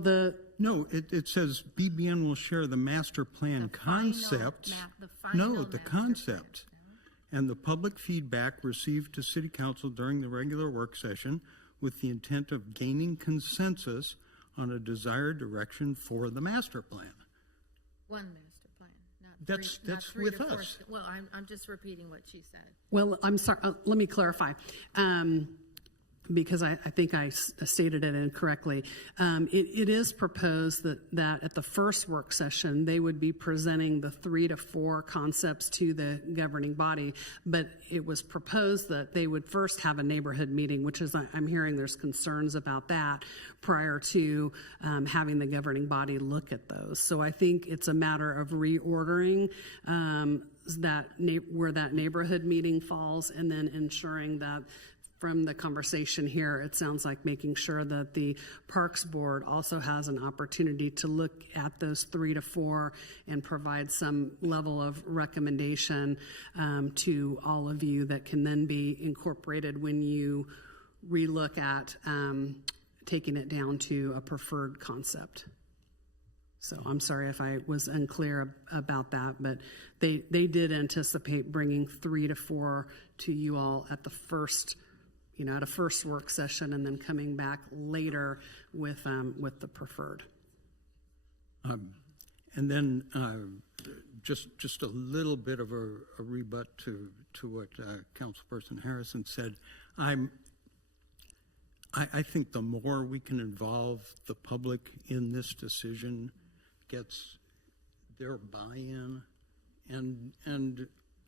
No, it says BBN will share the master plan concept. The concept. And the public feedback received to City Council during the regular work session with the intent of gaining consensus on a desired direction for the master plan. One master plan, not That's three, not three with to four. us. Well, I'm just repeating what she said. well, I'm sorry, let me clarify. Because I think I stated it incorrectly. It is proposed that at the first work session, they would be presenting the 3 to 4 concepts to the governing body, but it was proposed that they would first have a neighborhood meeting, which is, I'm hearing there's concerns about that prior to having the governing body look at those. So I think it's a matter of reordering where that neighborhood meeting falls, and then ensuring that from the conversation here, it sounds like making sure that the Parks Board also has an opportunity to look at those 3 to 4 and provide some level of recommendation to all of you that can then be incorporated when you relook at taking it down to a preferred concept. So I'm sorry if I was unclear about that, but they did anticipate bringing 3 to 4 to you all at the first, at a first work session, and then coming back later with the preferred. And then just a little bit of a rebut to what Councilperson Harrison said. I think the more we can involve the public in this decision, gets their buy-in, and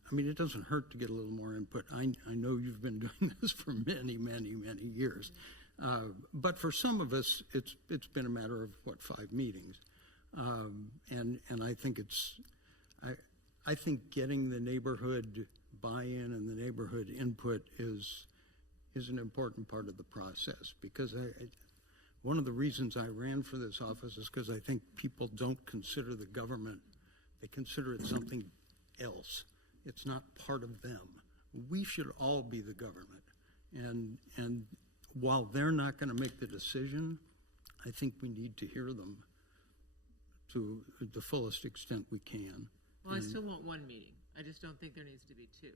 I mean, it doesn't hurt to get a little more input. I know you've been doing this for many, many, many years. But for some of us, it's been a matter of, 5 meetings. And I think I think getting the neighborhood buy-in and the neighborhood input is an important part of the process, because one of the reasons I ran for this office is because I think people don't consider the government, they consider it something else. It's not part of them. We should all be the government. And while they're not going to make the decision, I think we need to hear them to the fullest extent we can. Well, I still want 1 meeting. I just don't think there needs to be 2.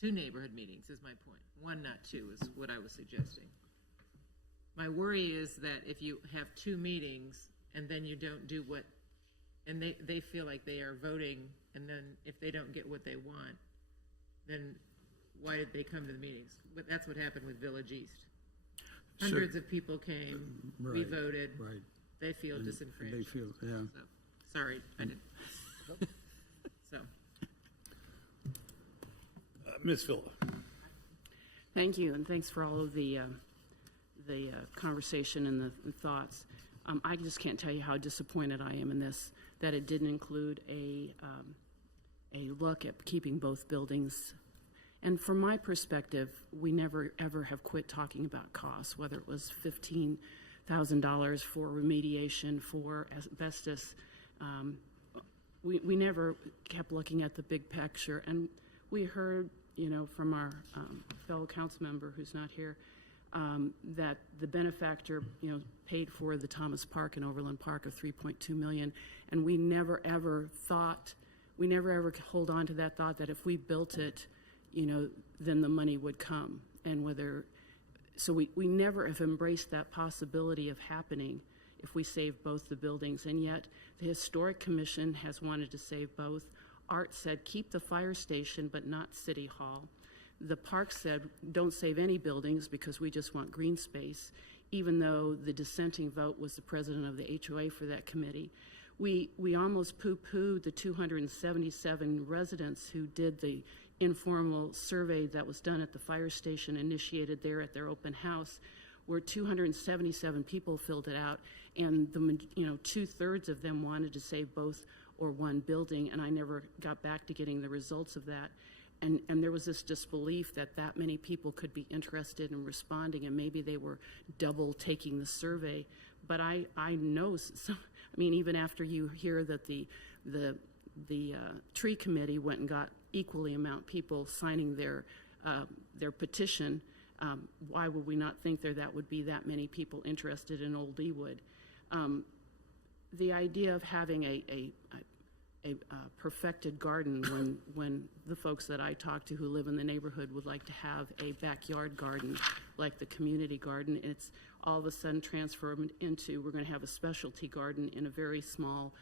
2 neighborhood meetings is my point. 1, not 2, is what I was suggesting. My worry is that if you have 2 meetings and then you don't do what, and they feel like they are voting, and then if they don't get what they want, then why did they come to the meetings? But that's what happened with Village East. Hundreds of people came, we voted. Right. They feel disenfranchised. They feel, yeah. So, sorry, I didn't. So. Ms. Phillip. Thank you, and thanks for all of the conversation and the thoughts. I just can't tell you how disappointed I am in this, that it didn't include a look at keeping both buildings. And from my perspective, we never ever have quit talking about costs, whether it was $15,000 for remediation for asbestos. We never kept looking at the big picture, and we heard, from our fellow council member who's not here, that the benefactor, paid for the Thomas Park and Overland Park of $3.2 million, and we never ever hold on to that thought that if we built it, then the money would come, so we never have embraced that possibility of happening if we save both the buildings, and yet the Historic Commission has wanted to save both. Art said keep the fire station but not City Hall. The park said don't save any buildings because we just want green space, even though the dissenting vote was the president of the HOA for that committee. We almost poo-pooed the 277 residents who did the informal survey that was done at the fire station, initiated there at their open house, where 277 people filled it out, and 2/3 of them wanted to save both or one building, and I never got back to getting the results of that. And there was this disbelief that many people could be interested in responding, and maybe they were double taking the survey. But I know, even after you hear that the tree committee went and got equally amount people signing their petition, why would we not think that would be that many people interested in Old Leawood? The idea of having a perfected garden when the folks that I talk to who live in the neighborhood would like to have a backyard garden like the community garden, it's all of a sudden transformed into we're going to have a specialty garden in a very small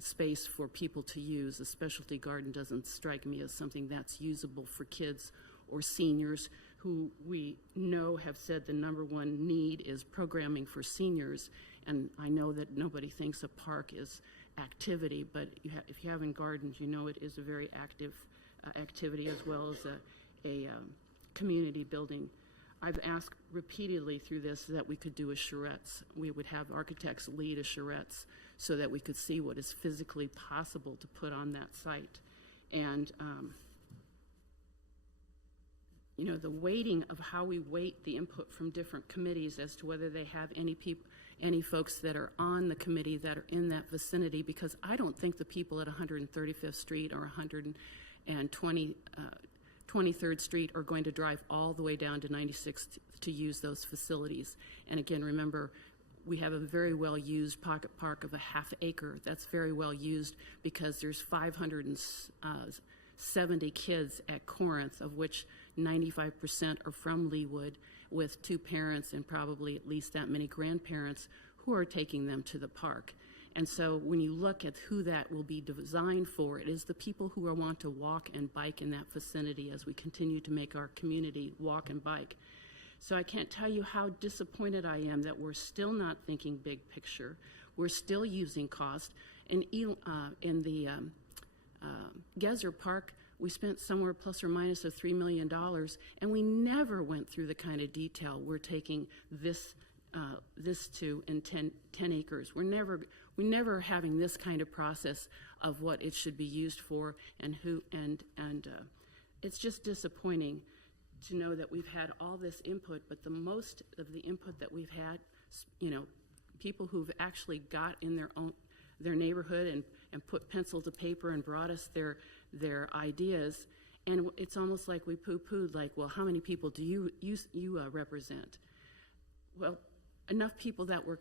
space for people to use. A specialty garden doesn't strike me as something that's usable for kids or seniors who we know have said the number one need is programming for seniors. And I know that nobody thinks a park is activity, but if you haven't gardened, it is a very active activity as well as a community building. I've asked repeatedly through this that we could do a charrettes. We would have architects lead a charrettes so that we could see what is physically possible to put on that site. And the weighting of how we weight the input from different committees as to whether they have any folks that are on the committee that are in that vicinity, because I don't think the people at 135th Street or 23rd Street are going to drive all the way down to 96th to use those facilities. And again, remember, we have a very well-used pocket park of a half acre. That's very well used because there's 570 kids at Corinth, of which 95% are from Leawood, with 2 parents and probably at least that many grandparents who are taking them to the park. And so when you look at who that will be designed for, it is the people who want to walk and bike in that vicinity as we continue to make our community walk and bike. So I can't tell you how disappointed I am that we're still not thinking big picture. We're still using cost. In the Gezer Park, we spent somewhere plus or minus of $3 million, and we never went through the kind of detail we're taking this to in 10 acres. We're never having this kind of process of what it should be used for and who, and it's just disappointing to know that we've had all this input, but the most of the input that we've had, people who've actually got in their neighborhood and put pencil to paper and brought us their ideas, and it's almost like we poo-pooed, like, well, how many people do you represent? Well, enough people that were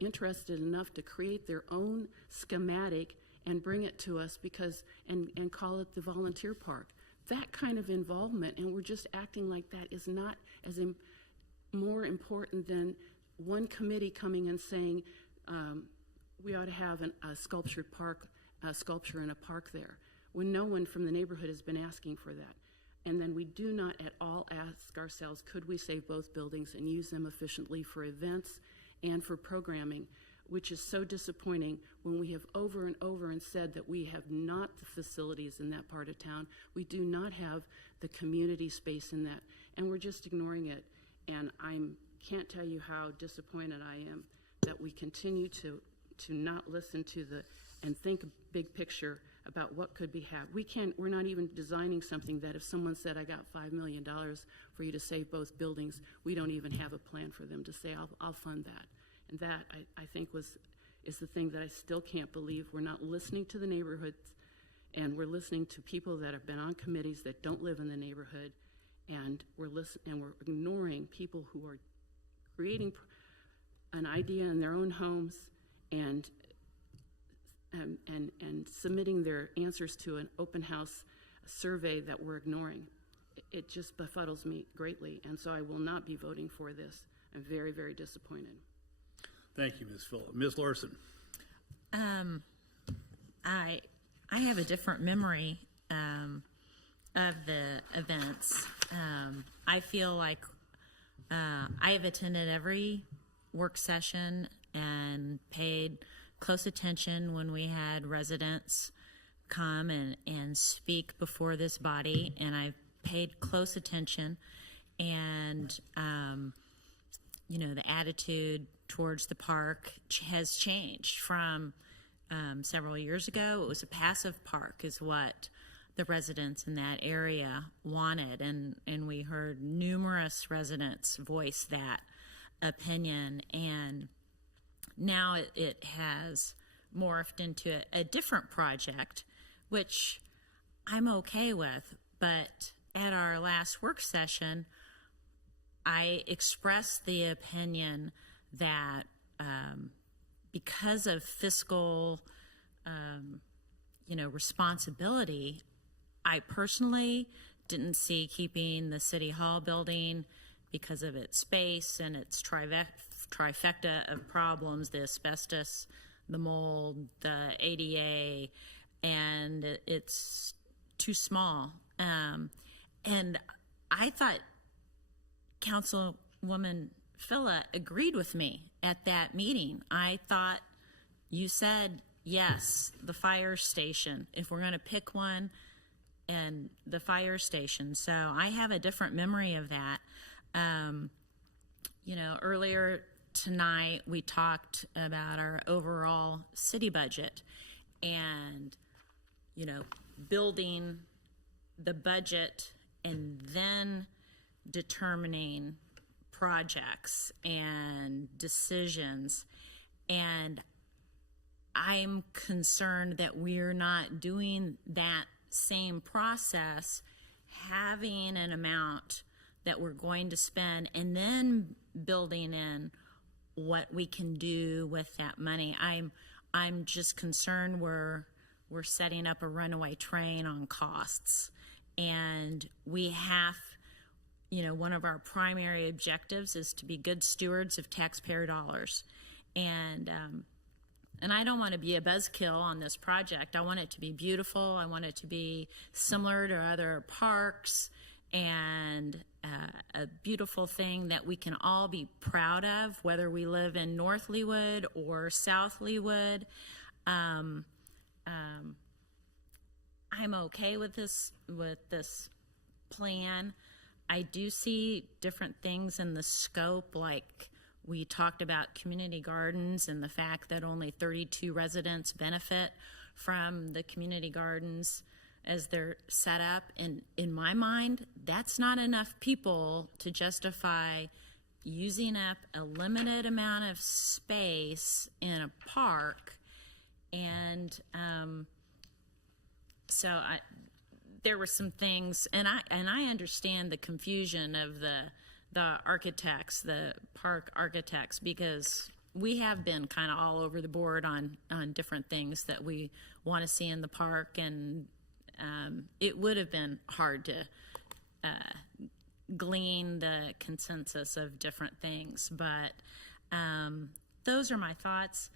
interested enough to create their own schematic and bring it to us and call it the volunteer park. That kind of involvement, and we're just acting like that is not as more important than one committee coming and saying we ought to have a sculptured park, a sculpture in a park there, when no one from the neighborhood has been asking for that. And then we do not at all ask ourselves, could we save both buildings and use them efficiently for events and for programming? which is so disappointing when we have over and over and said that we have not the facilities in that part of town. We do not have the community space in that, and we're just ignoring it. And I can't tell you how disappointed I am that we continue to not listen to and think big picture about what could be had. We're not even designing something that if someone said, I got $5 million for you to save both buildings, we don't even have a plan for them to say, I'll fund that. And that, I think, is the thing that I still can't believe. We're not listening to the neighborhoods, and we're listening to people that have been on committees that don't live in the neighborhood, and we're ignoring people who are creating an idea in their own homes and submitting their answers to an open house survey that we're ignoring. It just befuddles me greatly, and so I will not be voting for this. I'm very, very disappointed. Thank you, Ms. Phillip. Ms. Larson. I have a different memory of the events. I feel like I have attended every work session and paid close attention when we had residents come and speak before this body, and I've paid close attention, and the attitude towards the park has changed from several years ago. It was a passive park is what the residents in that area wanted, and we heard numerous residents voice that opinion, and now it has morphed into a different project, which I'm okay with. But at our last work session, I expressed the opinion that because of fiscal, responsibility, I personally didn't see keeping the City Hall building because of its space and its trifecta of problems, the asbestos, the mold, the ADA, and it's too small. And I thought Councilwoman Philla agreed with me at that meeting. I thought you said, yes, the fire station, if we're going to pick one, and the fire station. So I have a different memory of that. Earlier tonight we talked about our overall city budget and, building the budget and then determining projects and decisions. And I'm concerned that we're not doing that same process, having an amount that we're going to spend and then building in what we can do with that money. I'm just concerned we're setting up a runaway train on costs, and we have, one of our primary objectives is to be good stewards of taxpayer dollars, and I don't want to be a buzzkill on this project. I want it to be beautiful. I want it to be similar to other parks and a beautiful thing that we can all be proud of, whether we live in North Leawood or South Leawood. I'm okay with this plan. I do see different things in the scope, like we talked about community gardens and the fact that only 32 residents benefit from the community gardens as they're set up. And in my mind, that's not enough people to justify using up a limited amount of space in a park. And so there were some things, and I understand the confusion of the architects, the park architects, because we have been kind of all over the board on different things that we want to see in the park, and it would have been hard to glean the consensus of different things. But those are my thoughts.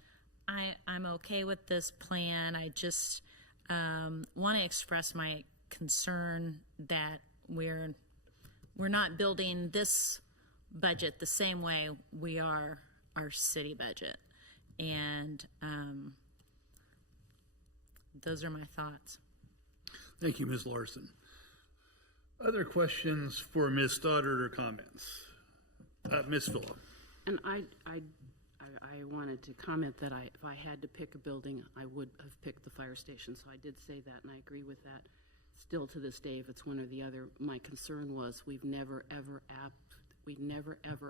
I'm okay with this plan. I just want to express my concern that we're not building this budget the same way we are our city budget. And those are my thoughts. Thank you, Ms. Larson. Other questions for Ms. Stoddard or comments? Ms. Phillip. And I wanted to comment that if I had to pick a building, I would have picked the fire station. So I did say that, and I agree with that. Still to this day, if it's one or the other, my concern was we've never ever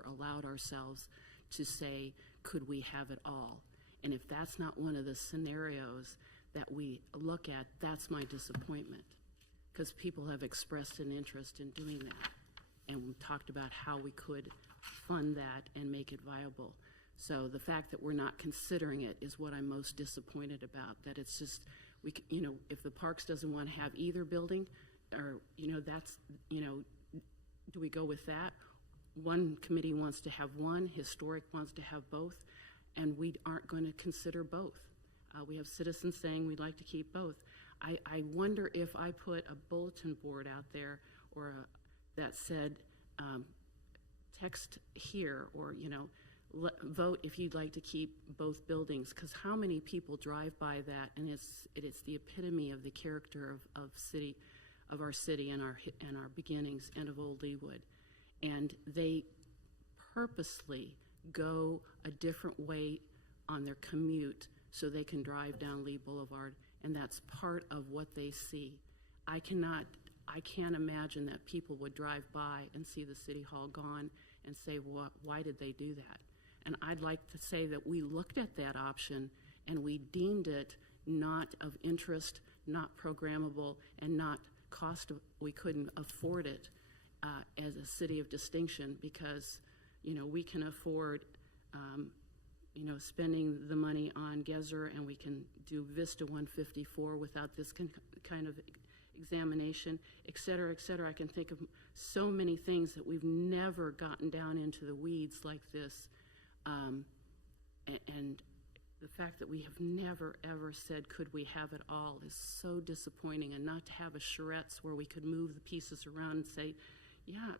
allowed ourselves to say, could we have it all? And if that's not one of the scenarios that we look at, that's my disappointment, because people have expressed an interest in doing that, and we talked about how we could fund that and make it viable. So the fact that we're not considering it is what I'm most disappointed about, that it's just, if the Parks doesn't want to have either building, or, that's, do we go with that? One committee wants to have one, Historic wants to have both, and we aren't going to consider both. We have citizens saying we'd like to keep both. I wonder if I put a bulletin board out there that said, text here, or, vote if you'd like to keep both buildings, because how many people drive by that, and it's the epitome of the character of our city and our beginnings and of Old Leawood. And they purposely go a different way on their commute so they can drive down Lee Boulevard, and that's part of what they see. I can't imagine that people would drive by and see the city hall gone and say, why did they do that? And I'd like to say that we looked at that option and we deemed it not of interest, not programmable, and not we couldn't afford it as a city of distinction, because, we can afford, spending the money on Gezer, and we can do Vista 154 without this kind of examination, et cetera, et cetera. I can think of so many things that we've never gotten down into the weeds like this. And the fact that we have never, ever said, could we have it all, is so disappointing. And not to have a charrettes where we could move the pieces around and say, yeah,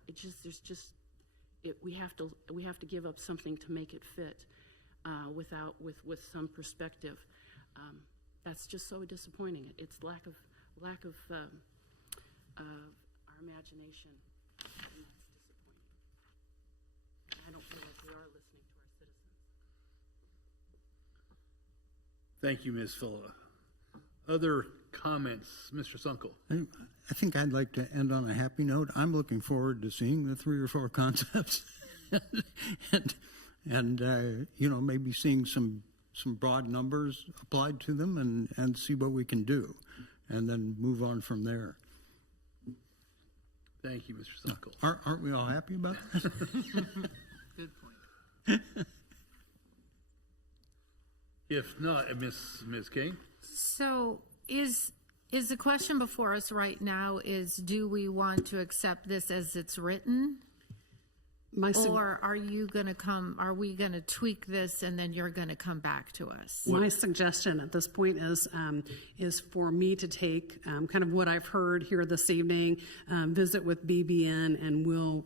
we have to give up something to make it fit, with some perspective. That's just so disappointing. It's lack of our imagination, and that's disappointing. I don't feel like we are listening to our citizens. Thank you, Ms. Phillip. Other comments, Mr. Sunkel? I think I'd like to end on a happy note. I'm looking forward to seeing the 3 or 4 concepts, and maybe seeing some broad numbers applied to them, and see what we can do, and then move on from there. Thank you, Mr. Sunkel. Aren't we all happy about this? Good point. If not, Ms. Kane? So is the question before us right now is, do we want to accept this as it's written? Or are we going to tweak this and then you're going to come back to us? My suggestion at this point is for me to take kind of what I've heard here this evening, visit with BBN, and we'll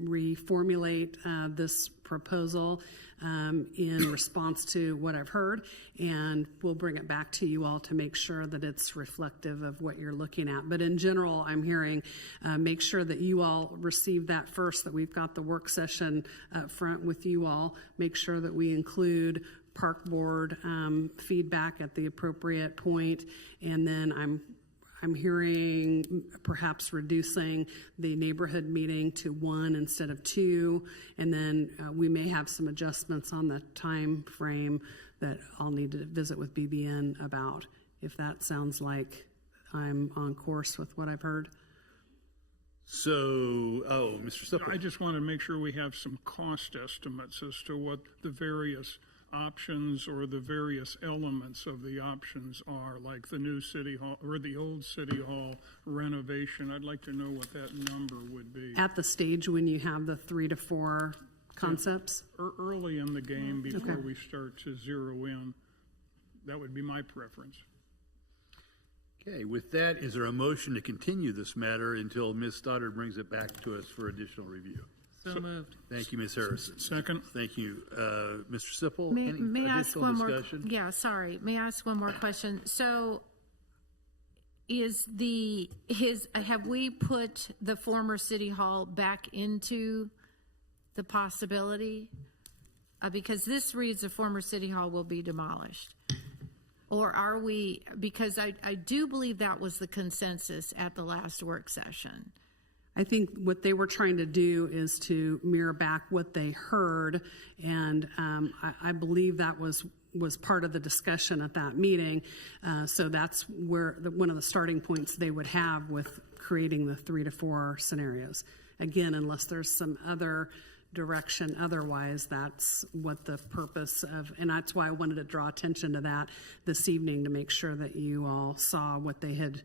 reformulate this proposal in response to what I've heard, and we'll bring it back to you all to make sure that it's reflective of what you're looking at. But in general, I'm hearing make sure that you all receive that first, that we've got the work session up front with you all. Make sure that we include park board feedback at the appropriate point, and then I'm hearing perhaps reducing the neighborhood meeting to 1 instead of 2, and then we may have some adjustments on the time frame that I'll need to visit with BBN about, if that sounds like I'm on course with what I've heard. So, Mr. Supple. I just want to make sure we have some cost estimates as to what the various options or the various elements of the options are, like the new city hall or the old city hall renovation. I'd like to know what that number would be. At the stage when you have the 3 to 4 concepts? Early in the game, before we start to zero in. That would be my preference. Okay, with that, is there a motion to continue this matter until Ms. Stoddard brings it back to us for additional review? So moved. Thank you, Ms. Harrison. Second. Thank you. Mr. Sipple, May I ask additional one more? discussion? Yeah, sorry. May I ask one more question? So, have we put the former city hall back into the possibility? Because this reads the former city hall will be demolished. Or are we, because I do believe that was the consensus at the last work session. I think what they were trying to do is to mirror back what they heard, and I believe that was part of the discussion at that meeting. So that's where one of the starting points they would have with creating the 3 to 4 scenarios. Again, unless there's some other direction otherwise, that's what the purpose of, and that's why I wanted to draw attention to that this evening, to make sure that you all saw what they had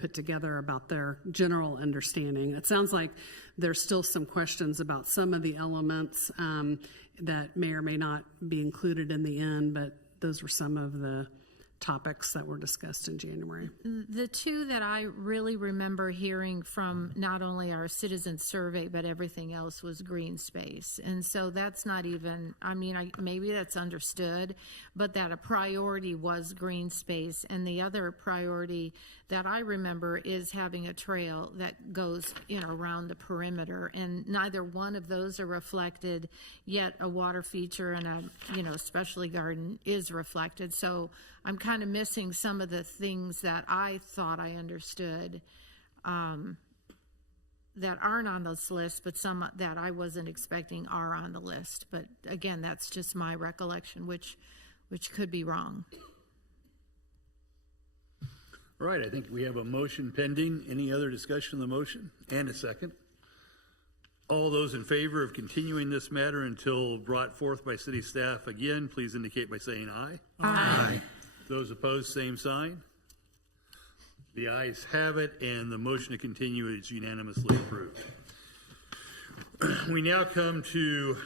put together about their general understanding. It sounds like there's still some questions about some of the elements that may or may not be included in the end, but those were some of the topics that were discussed in January. The two that I really remember hearing from not only our citizen survey, but everything else was green space. And so that's not even, maybe that's understood, but that a priority was green space. And the other priority that I remember is having a trail that goes, around the perimeter. And neither one of those are reflected, yet a water feature and a, specialty garden is reflected. So I'm kind of missing some of the things that I thought I understood that aren't on this list, but some that I wasn't expecting are on the list. But again, that's just my recollection, which could be wrong. All right, I think we have a motion pending. Any other discussion of the motion? And a second. All those in favor of continuing this matter until brought forth by city staff again, please indicate by saying aye. Aye. Those opposed, same sign. The ayes have it, and the motion to continue is unanimously approved. We now come to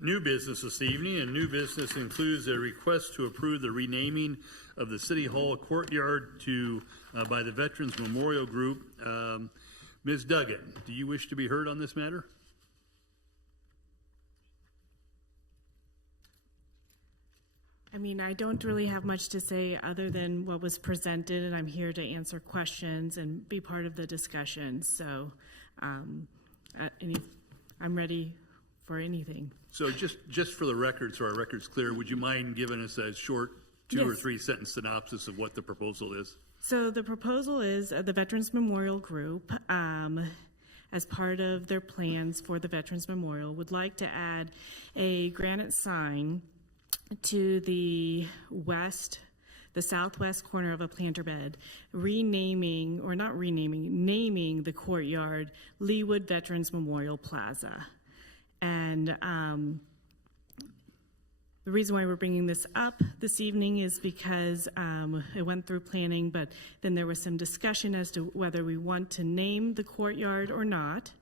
new business this evening, and new business includes a request to approve the renaming of the City Hall courtyard by the Veterans Memorial Group. Ms. Duggan, do you wish to be heard on this matter? I don't really have much to say other than what was presented, and I'm here to answer questions and be part of the discussion. So I'm ready for anything. So just for the record, so our record's clear, would you mind giving us a short 2 or 3 sentence synopsis of what the proposal is? So the proposal is the Veterans Memorial Group, as part of their plans for the Veterans Memorial, would like to add a granite sign to the southwest corner of a planter bed, naming the courtyard Leawood Veterans Memorial Plaza. And the reason why we're bringing this up this evening is because it went through planning, but then there was some discussion as to whether we want to name the courtyard or not.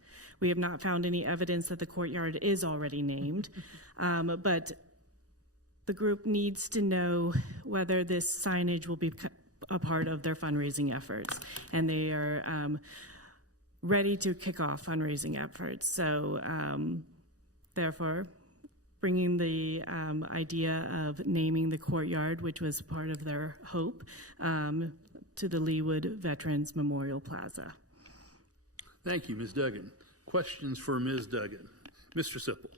We have not found any evidence that the courtyard is already named, but the group needs to know whether this signage will be a part of their fundraising efforts, and they are ready to kick off fundraising efforts. So therefore, bringing the idea of naming the courtyard, which was part of their hope, to the Leawood Veterans Memorial Plaza. Thank you, Ms. Duggan. Questions for Ms. Duggan? Mr. Sipple.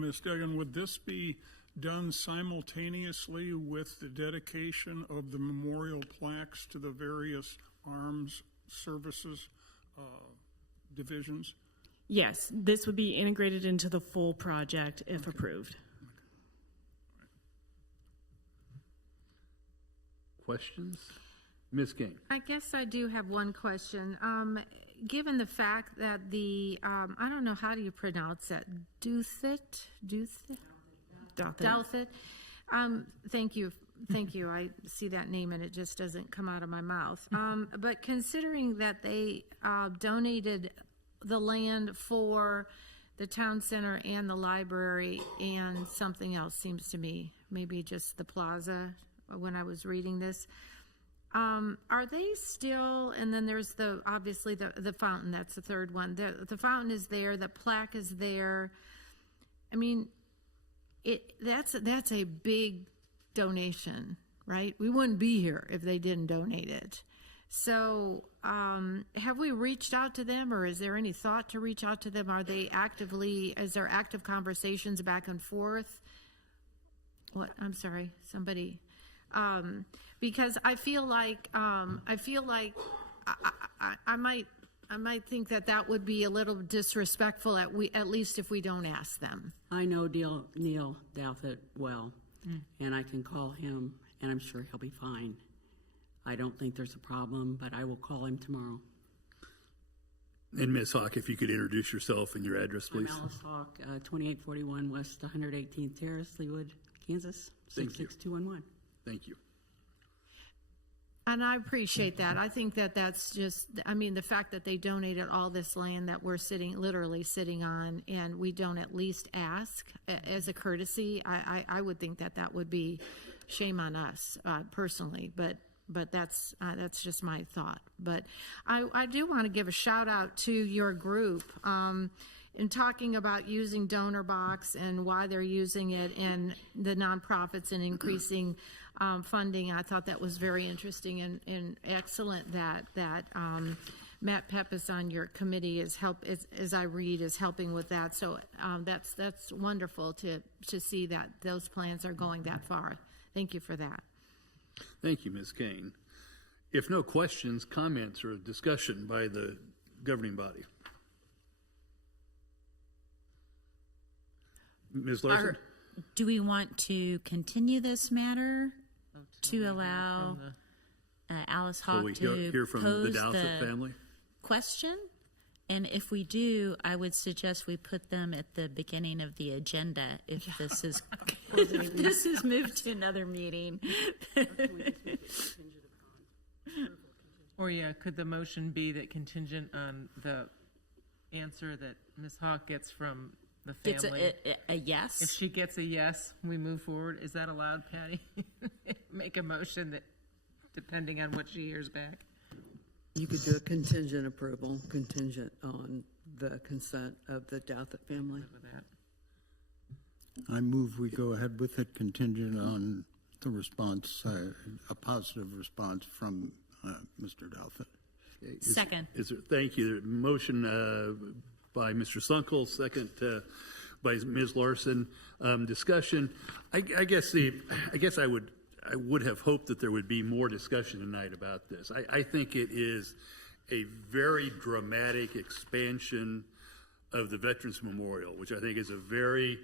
Ms. Duggan, would this be done simultaneously with the dedication of the memorial plaques to the various arms services divisions? Yes, this would be integrated into the full project if approved. Questions? Ms. King. I guess I do have one question. Given the fact that I don't know, how do you pronounce that? Douthit? Thank you. I see that name and it just doesn't come out of my mouth. But considering that they donated the land for the town center and the library and something else, seems to me, maybe just the plaza when I was reading this, Are they still, and then there's obviously the fountain, that's the third one. The fountain is there, the plaque is there. I mean, that's a big donation, right? We wouldn't be here if they didn't donate it. So, have we reached out to them, or is there any thought to reach out to them? Is there active conversations back and forth? What? I'm sorry, somebody. Because I feel like I might think that would be a little disrespectful at least if we don't ask them. I know Neil Douthit well, and I can call him, and I'm sure he'll be fine. I don't think there's a problem, but I will call him tomorrow. And Ms. Hawk, if you could introduce yourself and your address, please. I'm Alice Hawk, 2841 West 118th Terrace, Leawood, Kansas, 66211. Thank you. And I appreciate that. I think that's just, I mean, the fact that they donated all this land that we're literally sitting on, and we don't at least ask as a courtesy, I would think that would be shame on us personally, but that's just my thought. But I do want to give a shout out to your group in talking about using Donor Box and why they're using it, and the nonprofits and increasing funding. I thought that was very interesting and excellent that Matt Peppis on your committee is helping with that. So that's wonderful to see that those plans are going that far. Thank you for that. Thank you, Ms. Kane. If no questions, comments, or discussion by the governing body. Ms. Larson? Do we want to continue this matter to allow Alice Hawk we to hear from pose the Douthit family? Question? And if we do, I would suggest we put them at the beginning of the agenda if this is if this is moved to another meeting. Or could the motion be that contingent on the answer that Ms. Hawk gets from the family? It's a yes. If she gets a yes, we move forward. Is that allowed, Patty? Make a motion that, depending on what she hears back. You could do a contingent approval, contingent on the consent of the Douthit family. With that. I move we go ahead with it contingent on the response, a positive response from Mr. Douthit. Second. Thank you. Motion by Mr. Sunkel, second by Ms. Larson. Discussion. I guess I would have hoped that there would be more discussion tonight about this. I think it is a very dramatic expansion of the Veterans Memorial, which I think is a very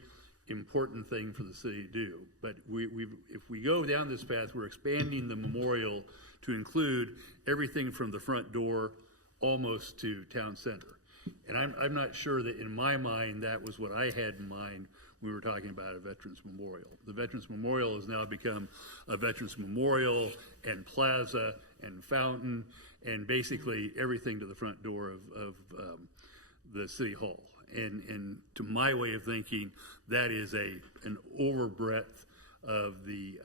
important thing for the city to do. But if we go down this path, we're expanding the memorial to include everything from the front door almost to town center. And I'm not sure that in my mind that was what I had in mind when we were talking about a Veterans Memorial. The Veterans Memorial has now become a Veterans Memorial and plaza and fountain and basically everything to the front door of the City Hall. And to my way of thinking, that is an overbreadth of the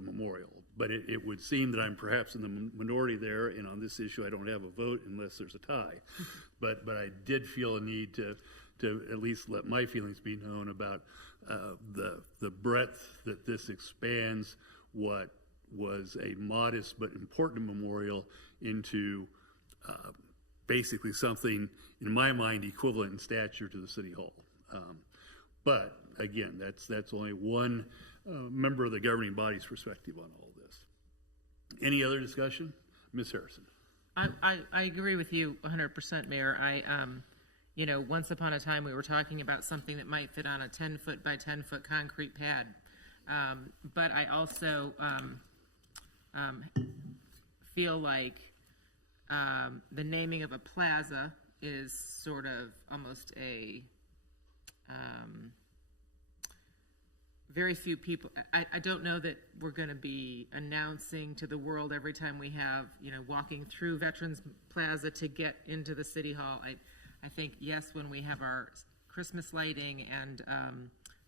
memorial. But it would seem that I'm perhaps in the minority there, and on this issue I don't have a vote unless there's a tie. But I did feel a need to at least let my feelings be known about the breadth that this expands what was a modest but important memorial into basically something, in my mind, equivalent in stature to the City Hall. But again, that's only one member of the governing body's perspective on all this. Any other discussion? Ms. Harrison. I agree with you 100%, Mayor. Once upon a time we were talking about something that might fit on a 10-foot by 10-foot concrete pad. But I also feel like the naming of a plaza is sort of almost a very few people. I don't know that we're going to be announcing to the world every time we have, walking through Veterans Plaza to get into the City Hall. I think, yes, when we have our Christmas lighting and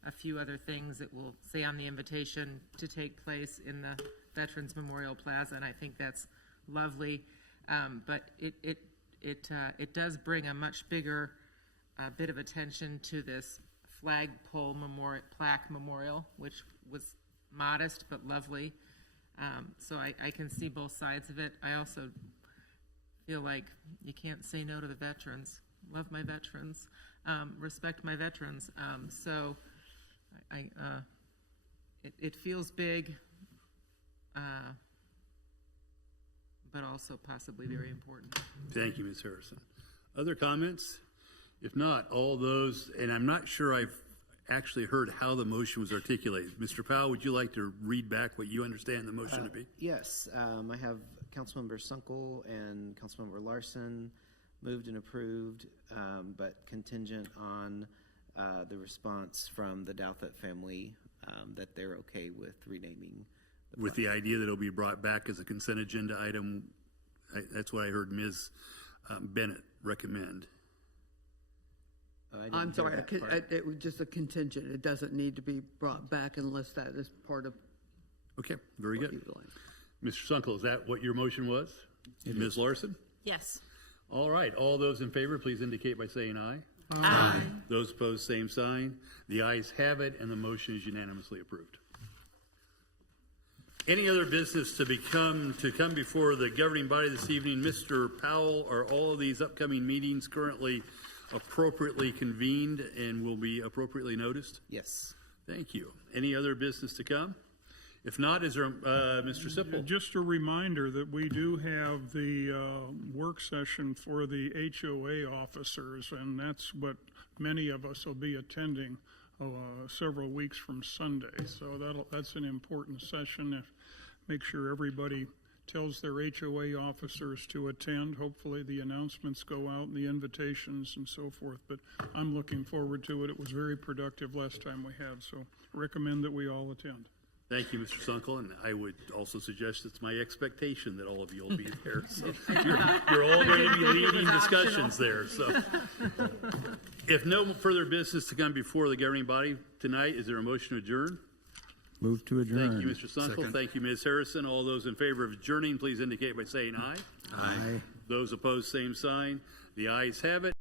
a few other things that will say on the invitation to take place in the Veterans Memorial Plaza, and I think that's lovely. But it does bring a much bigger bit of attention to this flagpole plaque memorial, which was modest but lovely. So I can see both sides of it. I also feel like you can't say no to the veterans. Love my veterans, respect my veterans. So it feels big, but also possibly very important. Thank you, Ms. Harrison. Other comments? If not, all those, and I'm not sure I've actually heard how the motion was articulated. Mr. Powell, would you like to read back what you understand the motion to be? Yes, I have Councilmember Sunkel and Councilmember Larson moved and approved, but contingent on the response from the Douthat family that they're okay with renaming. With the idea that it'll be brought back as a consent agenda item. That's what I heard Ms. Bennett recommend. I'm sorry, it was just a contingent. It doesn't need to be brought back unless that is part of. Okay, very what good. you like. Mr. Sunkel, is that what your motion was? Ms. Larson? Yes. All right, all those in favor, please indicate by saying aye. Aye. Those opposed, same sign. The ayes have it, and the motion is unanimously approved. Any other business to come before the governing body this evening? Mr. Powell, are all of these upcoming meetings currently appropriately convened and will be appropriately noticed? Yes. Thank you. Any other business to come? If not, is there, Mr. Sipple? Just a reminder that we do have the work session for the HOA officers, and that's what many of us will be attending several weeks from Sunday. So that's an important session. Make sure everybody tells their HOA officers to attend. Hopefully the announcements go out and the invitations and so forth. But I'm looking forward to it. It was very productive last time we had, so recommend that we all attend. Thank you, Mr. Sunkel, and I would also suggest it's my expectation that all of you will be there. So you're all going to be leading discussions there. So, if no further business to come before the governing body tonight, is there a motion to adjourn? Move to adjourn. Thank you, Mr. Sunkel. Thank you, Ms. Harrison. All those in favor of adjourning, please indicate by saying aye. Aye. Those opposed, same sign. The ayes have it.